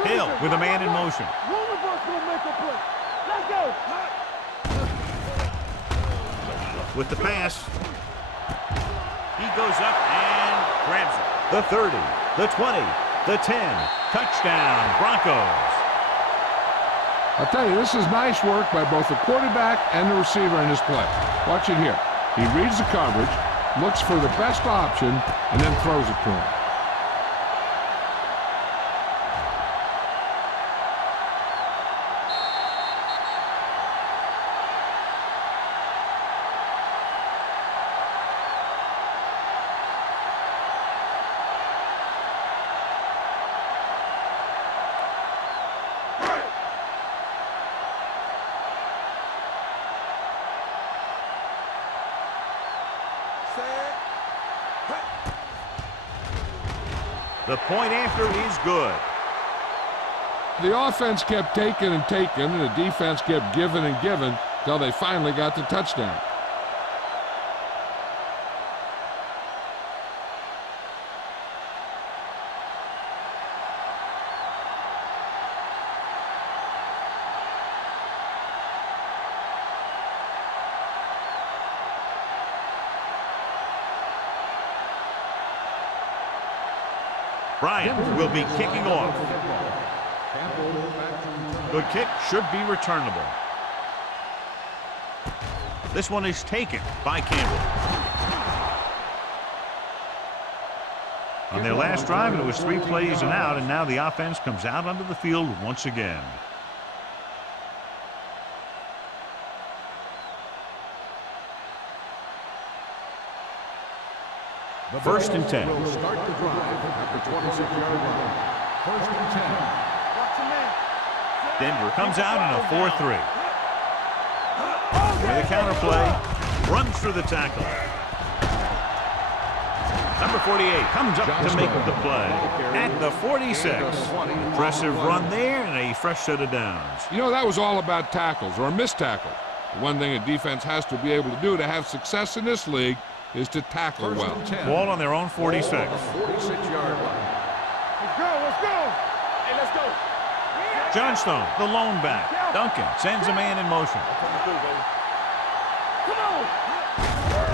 Hill with a man in motion. One of us will make a play. Let's go. With the pass. He goes up and grabs it. The 30, the 20, the 10. Touchdown, Broncos. I'll tell you, this is nice work by both the quarterback and the receiver in this play. Watch it here. He reads the coverage, looks for the best option, and then throws it to him. The point after is good. The offense kept taking and taking, and the defense kept giving and giving until they finally got the touchdown. Bryant will be kicking off. Good kick, should be returnable. This one is taken by Campbell. On their last drive, it was 3 plays and out, and now the offense comes out onto the field once again. First and 10. Will start the drive at the 26-yard line. First and 10. Denver comes out in a 4-3. With a counter play, runs through the tackle. Number 48 comes up to make the play at the 46. Impressive run there and a fresh set of downs. You know, that was all about tackles or missed tackles. The one thing a defense has to be able to do to have success in this league is to tackle well. Ball on their own 46. 46-yard line. Let's go. Hey, let's go. Johnstone, the lone back. Duncan sends a man in motion. Come on.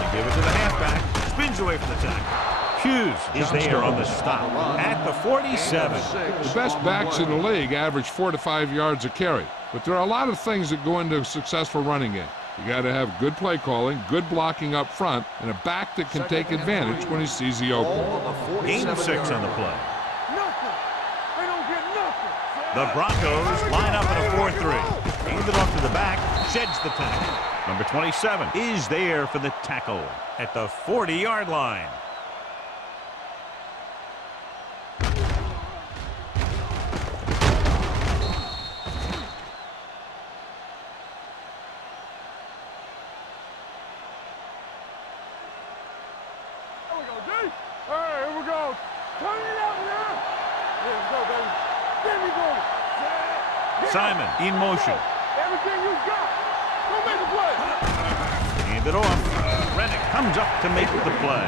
They give it to the halfback. Spins away from the tackle. Hughes is there on the stop at the 47. The best backs in the league average 4 to 5 yards a carry. But there are a lot of things that go into a successful running game. You got to have good play calling, good blocking up front, and a back that can take advantage when he sees the opening. Gain of 6 on the play. Nothing. They don't get nothing. The Broncos line up in a 4-3. Hand it off to the back, sheds the tackle. Number 27 is there for the tackle at the 40-yard line. Simon in motion. Everything you got. Go make the play. Hand it off. Rennick comes up to make the play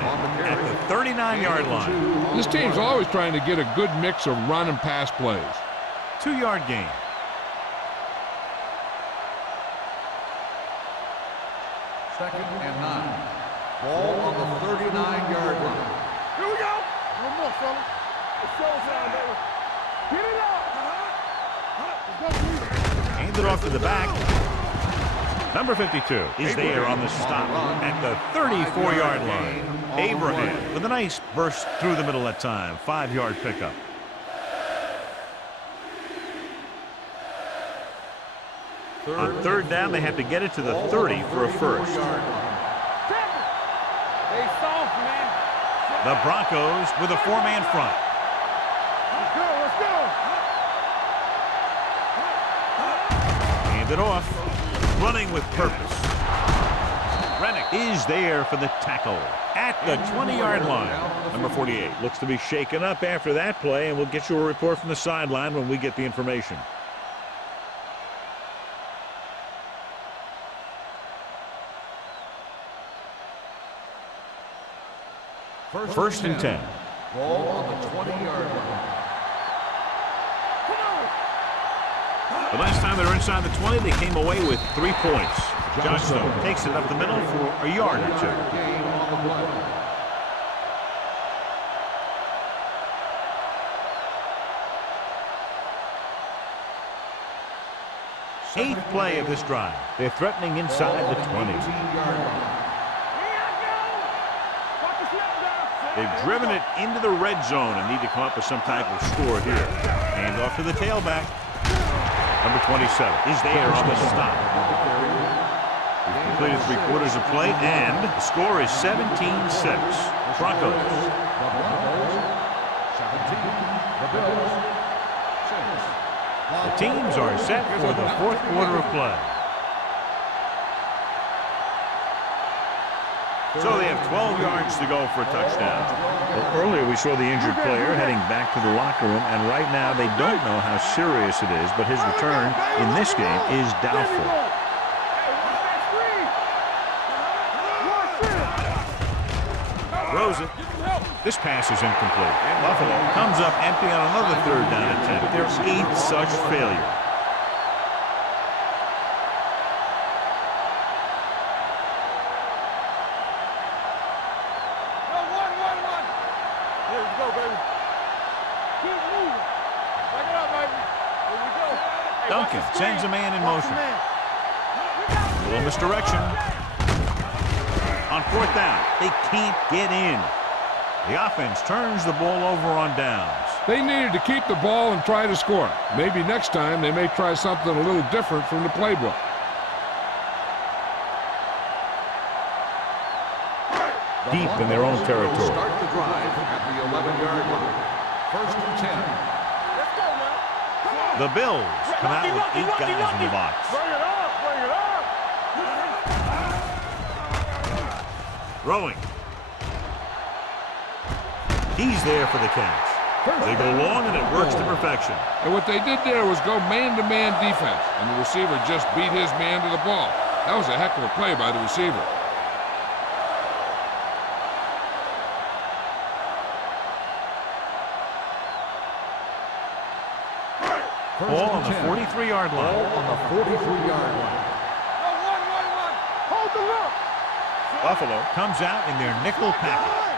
at the 39-yard line. This team's always trying to get a good mix of run and pass plays. 2-yard gain. Second and 9. Ball on the 39-yard line. Here we go. No more, fella. It's showtime, baby. Get it up. Hand it off to the back. Number 52 is there on the stop at the 34-yard line. Abraham with a nice burst through the middle that time. 5-yard pickup. On third down, they have to get it to the 30 for a first. They soft, man. The Broncos with a 4-man front. Let's go. Hand it off. Running with purpose. Rennick is there for the tackle at the 20-yard line. Number 48 looks to be shaken up after that play, and we'll get you a report from the sideline when we get the information. First and 10. Ball on the 20-yard line. The last time they were inside the 20, they came away with 3 points. Johnstone takes it up the middle for a yard or 2. Gain on the play. Eighth play of this drive. They're threatening inside the 20. They've driven it into the red zone and need to come up with some type of score here. Hand off to the tailback. Number 27 is there on the stop. He's completed 3 quarters of play, and the score is 17-6. Broncos. The teams are set for the 4th quarter of play. So they have 12 yards to go for a touchdown. Well, earlier we saw the injured player heading back to the locker room, and right now they don't know how serious it is, but his return in this game is doubtful. Throws it. This pass is incomplete. Buffalo comes up empty on another 3rd down attempt. Their 8th such failure. Duncan sends a man in motion. A little misdirection. On fourth down, they can't get in. The offense turns the ball over on downs. They needed to keep the ball and try to score. Maybe next time they may try something a little different from the playbook. Deep in their own territory. Start the drive at the 11-yard line. First and 10. Let's go now. The Bills come out with 8 guys in the box. Bring it up, bring it up. Throwing. He's there for the catch. They go long and it works to perfection. And what they did there was go man-to-man defense, and the receiver just beat his man to the ball. That was a heck of a play by the receiver. Ball on the 43-yard line. Ball on the 43-yard line. One. Hold the look. Buffalo comes out in their nickel package.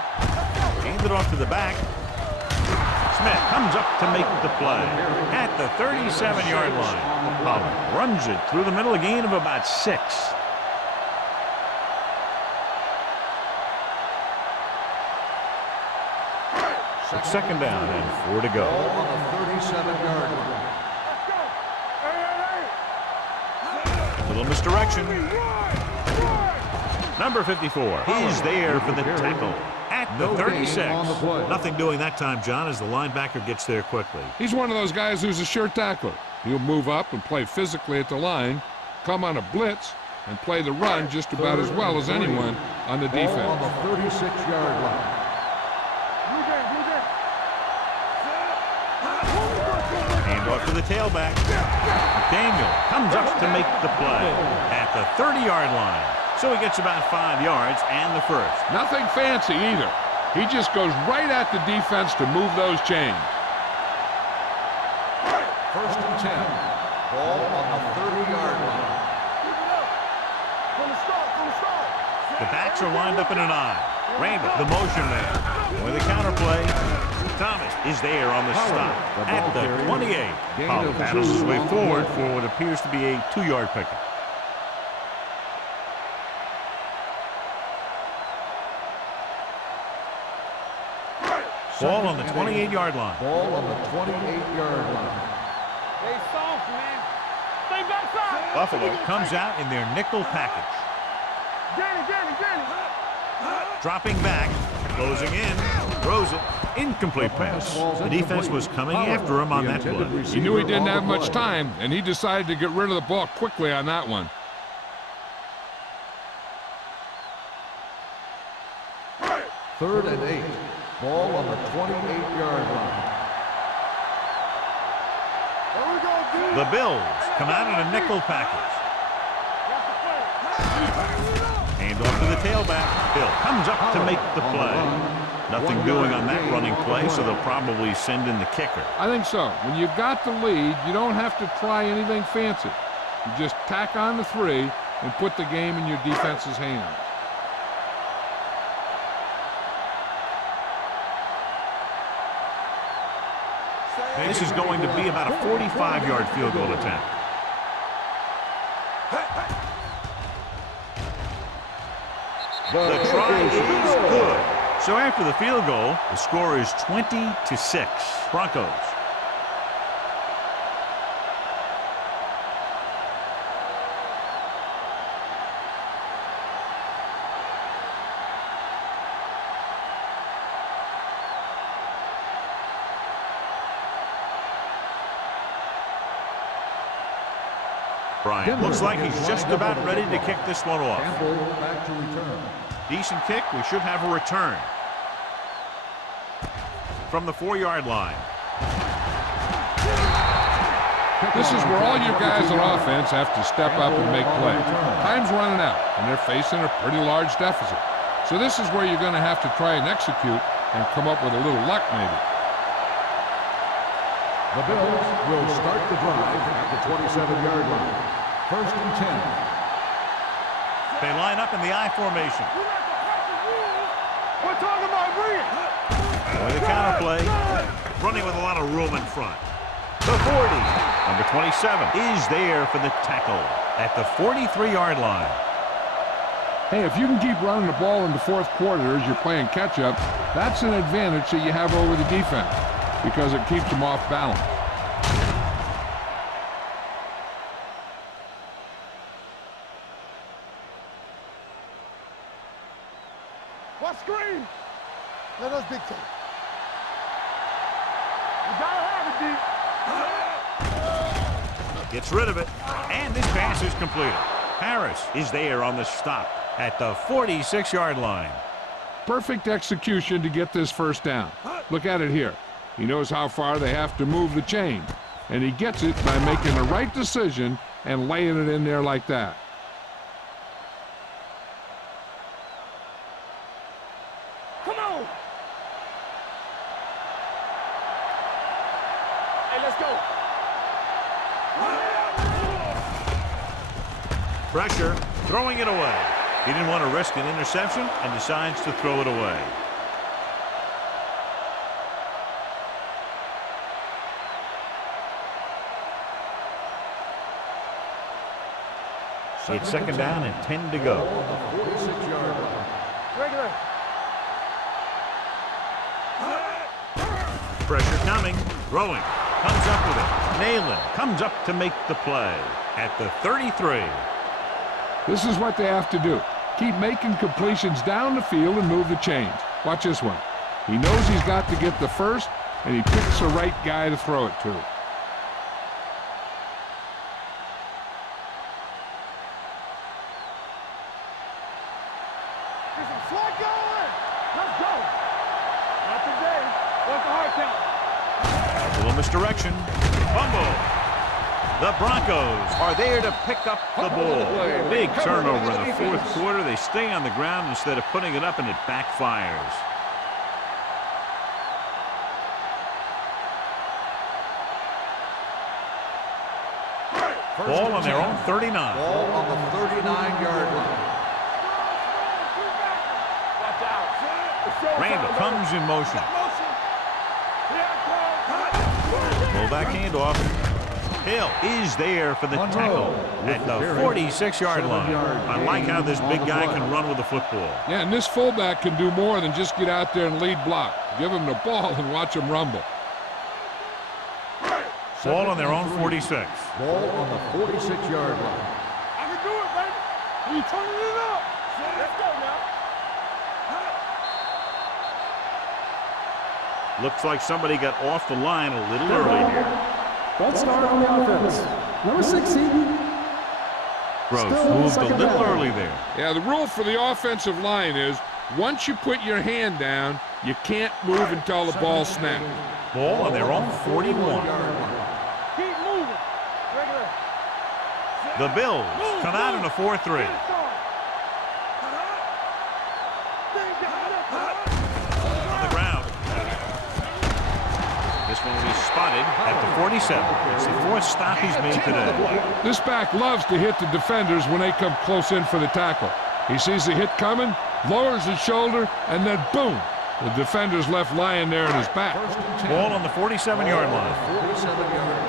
Hand it off to the back. Smith comes up to make the play at the 37-yard line. Pollard runs it through the middle, a gain of about 6. It's second down and 4 to go. Ball on the 37-yard line. Little misdirection. Number 54 is there for the tackle at the 36. Nothing doing that time, John, as the linebacker gets there quickly. He's one of those guys who's a sure tackler. He'll move up and play physically at the line, come on a blitz, and play the run just about as well as anyone on the defense. Ball on the 36-yard line. Hand off to the tailback. Daniel comes up to make the play at the 30-yard line. So he gets about 5 yards and the first. Nothing fancy either. He just goes right at the defense to move those chains. First and 10. Ball on the 30-yard line. The backs are lined up in an I. Randall, the motion man. With a counterplay. Thomas is there on the stop at the 28. Pollard battles his way forward for what appears to be a 2-yard pickup. Ball on the 28-yard line. Ball on the 28-yard line. Stay soft, man. Stay backside. Buffalo comes out in their nickel package. Danny. Dropping back, closing in, throws it, incomplete pass. The defense was coming after him on that play. He knew he didn't have much time, and he decided to get rid of the ball quickly on that one. Third and 8. Ball on the 28-yard line. The Bills come out in a nickel package. Hand off to the tailback. Bill comes up to make the play. Nothing doing on that running play, so they'll probably send in the kicker. I think so. When you've got the lead, you don't have to try anything fancy. You just tack on the 3 and put the game in your defense's hands. This is going to be about a 45-yard field goal attempt. The try is good. So after the field goal, the score is 20-6. Broncos. Bryant looks like he's just about ready to kick this one off. Campbell back to return. Decent kick. We should have a return. From the 4-yard line. This is where all your guys on offense have to step up and make plays. Time's running out, and they're facing a pretty large deficit. So this is where you're going to have to try and execute and come up with a little luck maybe. The Bills will start the drive at the 27-yard line. First and 10. They line up in the I formation. We're talking about bringing. With a counter play, running with a lot of room in front. The 40. Number 27 is there for the tackle at the 43-yard line. Hey, if you can keep running the ball in the fourth quarter as you're playing catch-up, that's an advantage that you have over the defense because it keeps them off balance. What screen? Let us dictate. You gotta have it, D. Gets rid of it, and this pass is completed. Harris is there on the stop at the 46-yard line. Perfect execution to get this first down. Look at it here. He knows how far they have to move the chain, and he gets it by making the right decision and laying it in there like that. Come on. Hey, let's go. Pressure, throwing it away. He didn't want to risk an interception and decides to throw it away. It's second down and 10 to go. 46-yard line. Regular. Pressure coming, throwing, comes up with it. Nayland comes up to make the play at the 33. This is what they have to do. Keep making completions down the field and move the chains. Watch this one. He knows he's got to get the first, and he picks the right guy to throw it to. Get some slack going. Let's go. Not today. What's the hard count? A little misdirection. Fumble. The Broncos are there to pick up the ball. Big turnover in the fourth quarter. They stay on the ground instead of putting it up, and it backfires. Ball on their own 39. Ball on the 39-yard line. Watch out. Randall comes in motion. Fullback handoff. Hill is there for the tackle at the 46-yard line. I like how this big guy can run with the football. Yeah, and this fullback can do more than just get out there and lead block. Give him the ball and watch him rumble. Ball on their own 46. Ball on the 46-yard line. I can do it, baby. You turning it up. Let's go now. Looks like somebody got off the line a little early here. Let's start on the offense. Number 16. Rose moved a little early there. Yeah, the rule for the offensive line is once you put your hand down, you can't move until the ball snaps. Ball on their own 41. Keep moving. Regular. The Bills come out in a 4-3. On the ground. This one will be spotted at the 47. It's the fourth stop he's made today. This back loves to hit the defenders when they come close in for the tackle. He sees the hit coming, lowers his shoulder, and then boom, the defender's left lying there in his back. Ball on the 47-yard line. 47-yard line.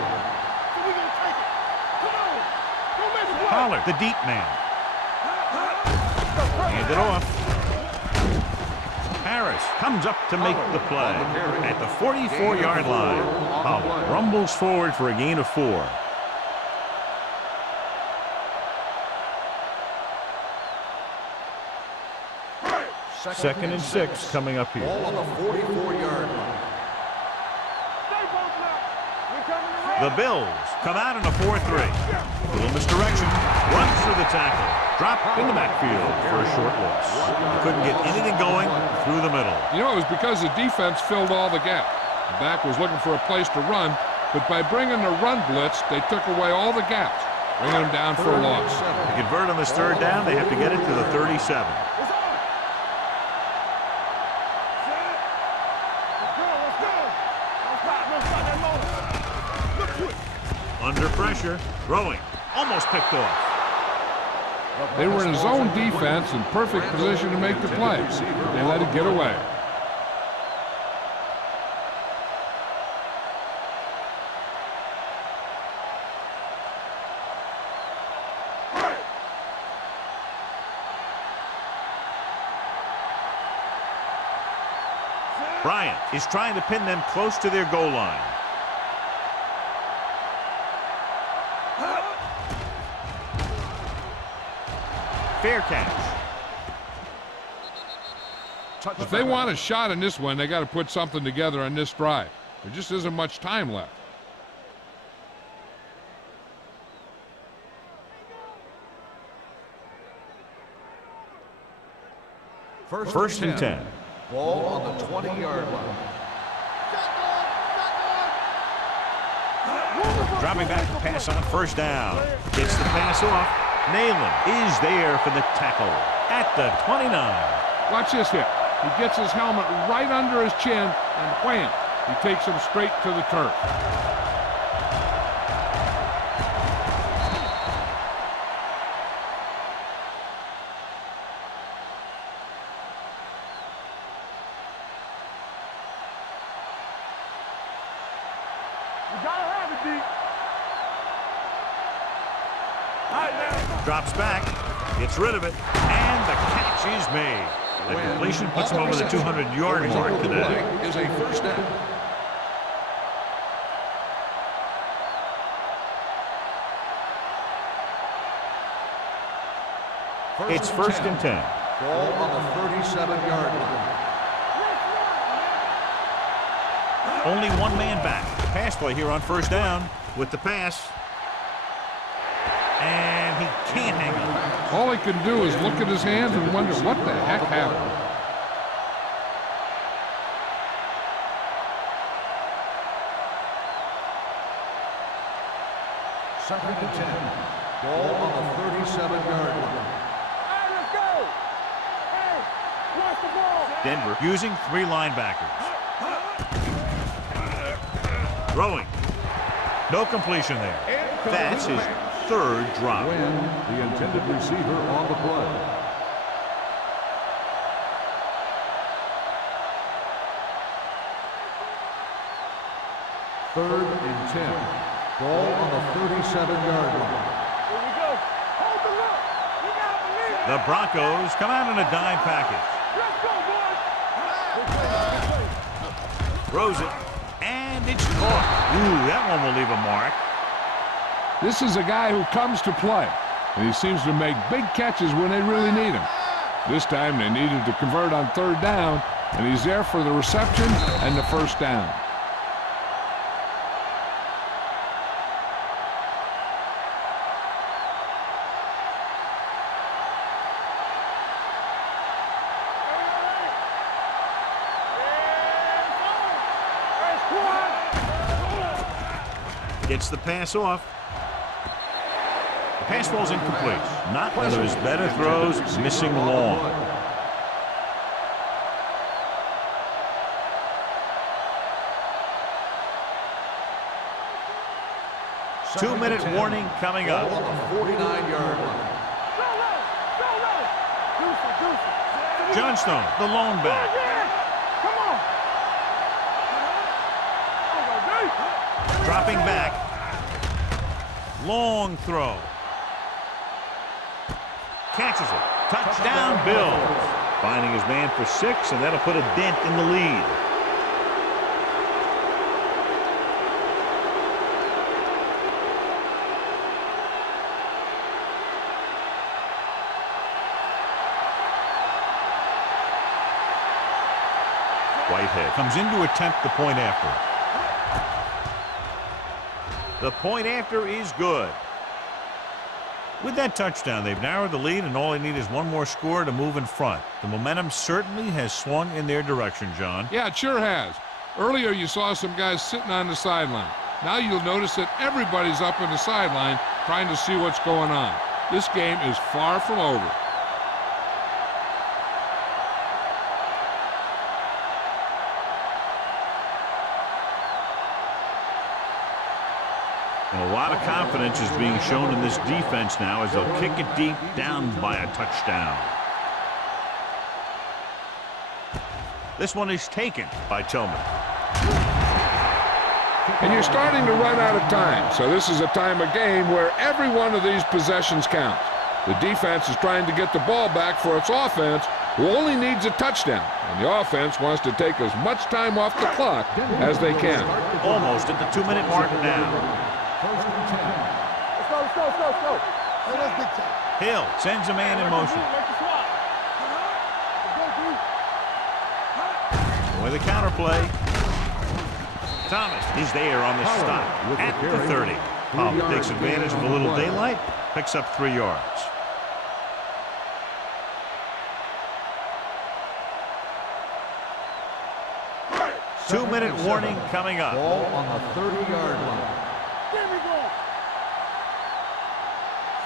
Pollard, the deep man. Hand it off. Harris comes up to make the play at the 44-yard line. Pollard rumbles forward for a gain of 4. Second and 6 coming up here. Ball on the 44-yard line. The Bills come out in a 4-3. Little misdirection. Runs through the tackle. Dropped in the backfield for a short loss. Couldn't get anything going through the middle. You know, it was because the defense filled all the gaps. The back was looking for a place to run, but by bringing the run blitz, they took away all the gaps, bringing them down for a loss. To convert on this third down, they have to get it to the 37. Under pressure, throwing, almost picked off. They were in zone defense in perfect position to make the play. They let it get away. Bryant is trying to pin them close to their goal line. Fair catch. If they want a shot in this one, they got to put something together on this drive. There just isn't much time left. First and 10. Ball on the 20-yard line. Dropping back to pass on first down. Gets the pass off. Nayland is there for the tackle at the 29. Watch this hit. He gets his helmet right under his chin, and wham, he takes him straight to the turf. Drops back, gets rid of it, and the catch is made. The completion puts him over the 200-yard mark today. Is a first down. It's first and 10. Ball on the 37-yard line. Only one man back. Pass play here on first down with the pass. And he can't hang on. All he can do is look at his hands and wonder what the heck happened. Second and 10. Ball on the 37-yard line. Hey, let's go! Hey, watch the ball! Denver using three linebackers. Throwing. No completion there. That's his third drop. When the intended receiver on the play. Third and 10. Ball on the 37-yard line. Here we go. Hold the look. You gotta believe it. The Broncos come out in a dime package. Let's go, boys. Throws it. And it's caught. Ooh, that one will leave a mark. This is a guy who comes to play, and he seems to make big catches when they really need him. This time they needed to convert on third down, and he's there for the reception and the first down. Gets the pass off. The pass ball's incomplete. Not one of his better throws, missing long. Two-minute warning coming up. Ball on the 49-yard line. Johnstone, the lone back. Come on. Dropping back. Long throw. Catches it. Touchdown, Bills. Finding his man for 6, and that'll put a dent in the lead. Whitehead comes in to attempt the point after. The point after is good. With that touchdown, they've narrowed the lead, and all they need is one more score to move in front. The momentum certainly has swung in their direction, John. Yeah, it sure has. Earlier you saw some guys sitting on the sideline. Now you'll notice that everybody's up on the sideline trying to see what's going on. This game is far from over. And a lot of confidence is being shown in this defense now as they'll kick it deep down by a touchdown. This one is taken by Tillman. And you're starting to run out of time, so this is a time of game where every one of these possessions counts. The defense is trying to get the ball back for its offense, who only needs a touchdown, and the offense wants to take as much time off the clock as they can. Almost at the 2-minute mark now. First and 10. Let's go, let's go, let's go, let's go. Hey, that's big time. Hill sends a man in motion. Make the swap. Let's go, With a counter play. Thomas is there on the stop at the 30. Pollard takes advantage of a little daylight, picks up 3 yards. Two-minute warning coming up. Ball on the 30-yard line. There we go.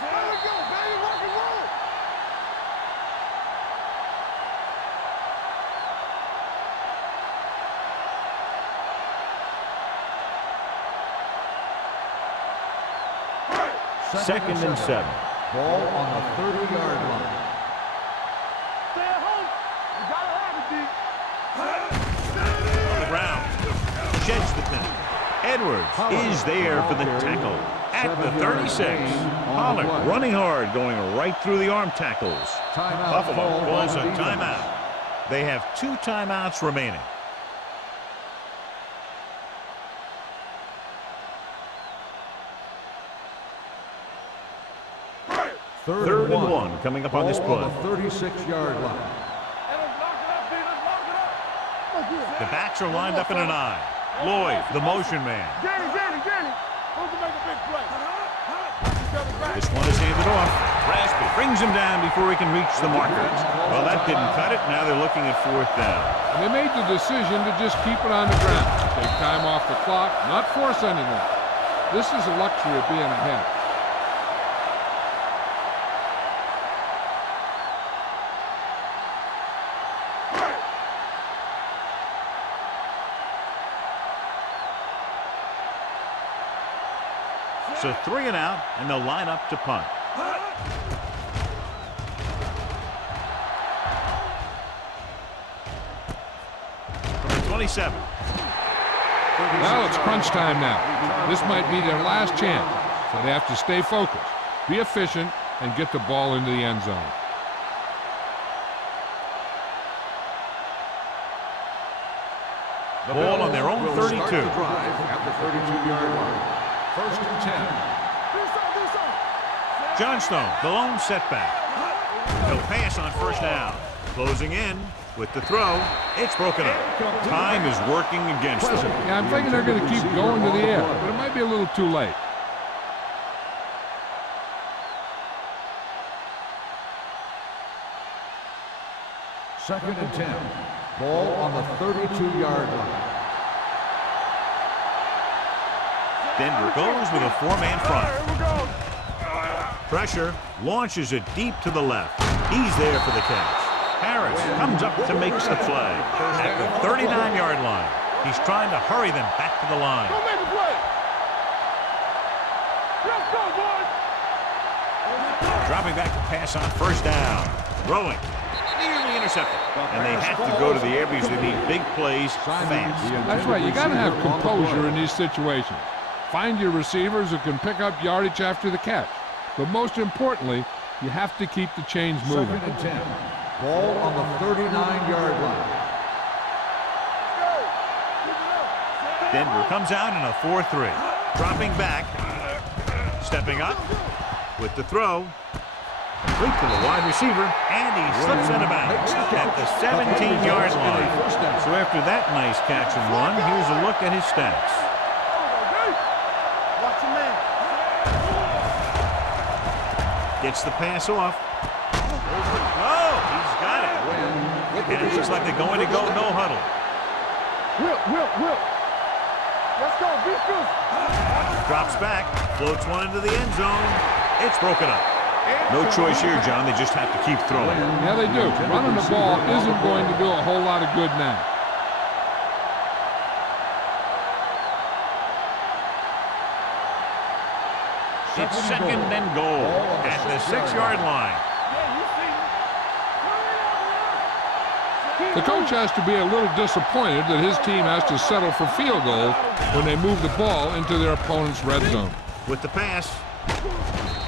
There we go, baby. Rock and roll. Second and 7. Ball on the 30-yard line. Stay at home. You gotta have it, D. On the ground. Sheds the pin. Edwards is there for the tackle at the 36. Pollard running hard, going right through the arm tackles. Buffalo calls a timeout. They have 2 timeouts remaining. Third and 1 coming up on this play. On the 36-yard line. Hey, let's lock it up, D. Let's lock it up. The backs are lined up in an I. Lloyd, the motion man. Danny. Who's to make a big play? This one is handed off. Raspy brings him down before he can reach the markers. Well, that didn't cut it. Now they're looking at 4th down. And they made the decision to just keep it on the ground. Take time off the clock, not force anything. This is a luxury of being ahead. So 3 and out, and they'll line up to punt. From the 27. Well, it's crunch time now. This might be their last chance, so they have to stay focused, be efficient, and get the ball into the end zone. The ball on their own 32. Start the drive at the 32-yard line. First and 10. Johnstone, the lone setback. He'll pass on 1st down. Closing in with the throw. It's broken up. Time is working against them. Yeah, I'm thinking they're going to keep going to the air, but it might be a little too late. Second and 10. Ball on the 32-yard line. Denver goes with a 4-man front. Pressure, launches it deep to the left. He's there for the catch. Harris comes up to make the play at the 39-yard line. He's trying to hurry them back to the line. Go make a play. Let's go, boys. Dropping back to pass on 1st down. Throwing. Nearly intercepted. And they have to go to the air because they need big plays fast. That's right. You got to have composure in these situations. Find your receivers who can pick up yardage after the catch. But most importantly, you have to keep the chains moving. Second and 10. Ball on the 39-yard line. Denver comes out in a 4-3. Dropping back. Stepping up with the throw. Complete to the wide receiver. And he slips out of bounds at the 17-yard line. So after that nice catch and run, here's a look at his stats. Watch your man. Gets the pass off. Oh, he's got it. And it looks like they're going to go no huddle. Whip. Let's go, beat. Drops back, floats one into the end zone. It's broken up. No choice here, John. They just have to keep throwing. Yeah, they do. Running the ball isn't going to do a whole lot of good now. It's 2nd and goal at the 6-yard line. The coach has to be a little disappointed that his team has to settle for field goals when they move the ball into their opponent's red zone. With the pass,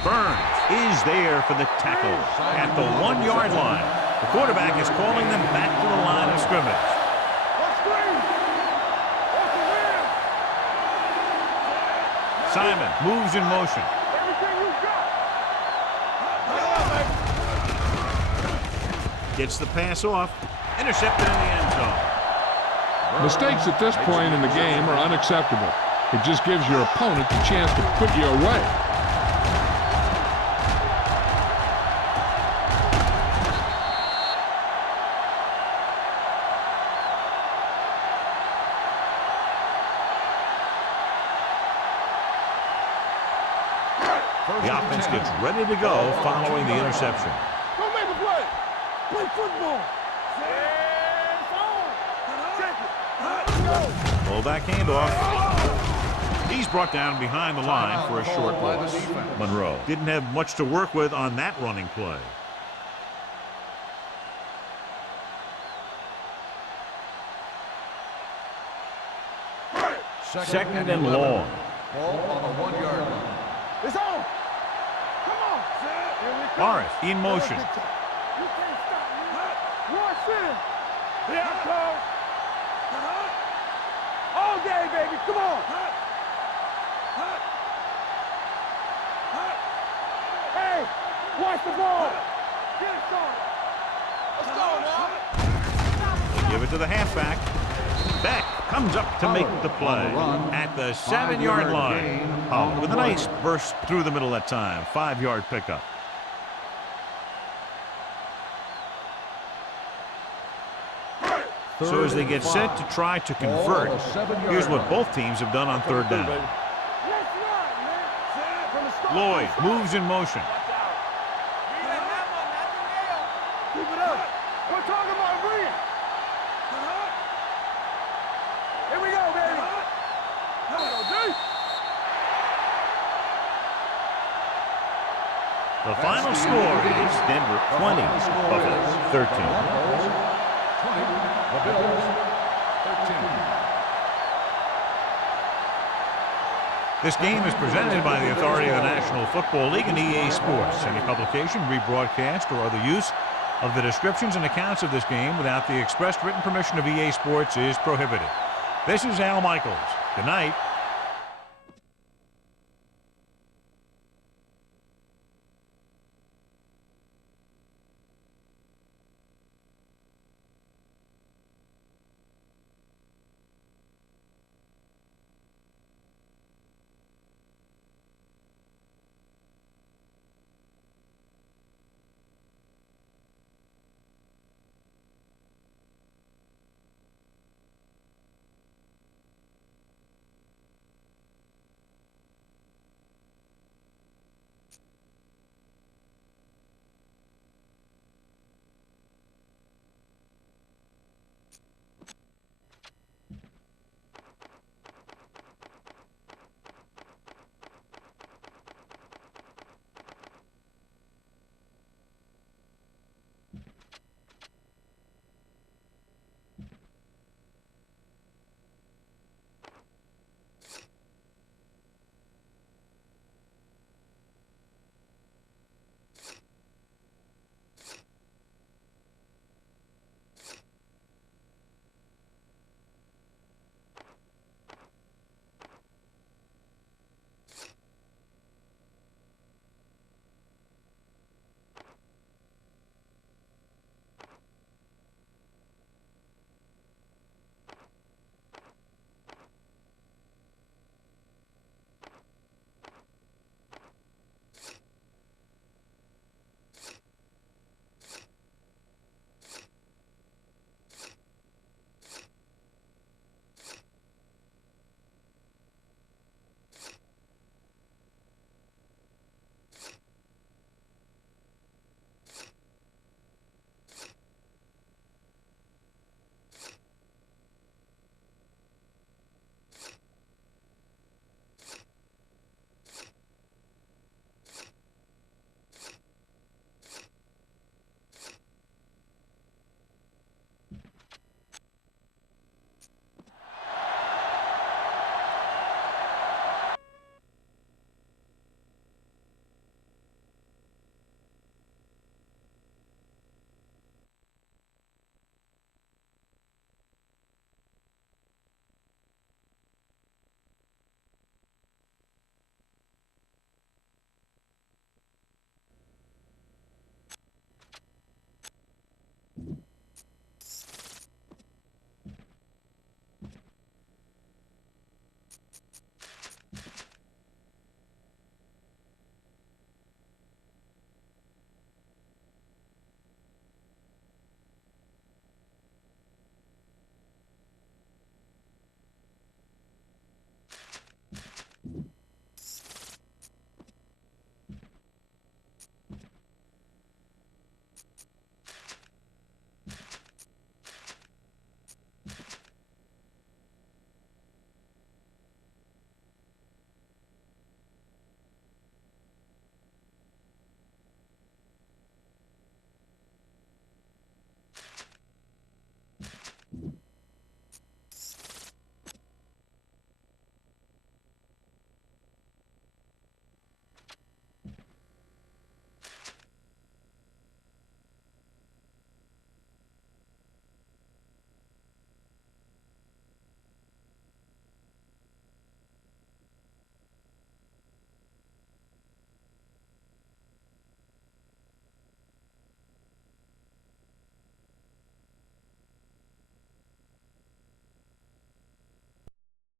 Burns is there for the tackle at the 1-yard line. The quarterback is calling them back to the line of scrimmage. Simon moves in motion. Gets the pass off. Intercepted in the end zone. Mistakes at this point in the game are unacceptable. It just gives your opponent the chance to put you away. The offense gets ready to go following the interception. Go make a play. Play football. Fullback handoff. He's brought down behind the line for a short loss. Monroe didn't have much to work with on that running play. Second and long. Ball on the 1-yard line. It's on. Come on. Here we go. Morris in motion. You can't stop me. Watch in. Here I come. All day, baby. Come on. Hey, watch the ball. Get it started. Let's go now. Give it to the halfback. Beck comes up to make the play at the 7-yard line. Holland with a nice burst through the middle that time. 5-yard pickup. So as they get set to try to convert, here's what both teams have done on third down. Lloyd moves in motion. Keep it up. We're talking about Green. Here we go, baby. Come on, D. The final score is Denver 20, Buffalo 13. 20, the Bills, 13. This game is presented by the authority of the National Football League and EA Sports. Any publication, rebroadcast, or other use of the descriptions and accounts of this game without the expressed written permission of EA Sports is prohibited. This is Al Michaels. Good night.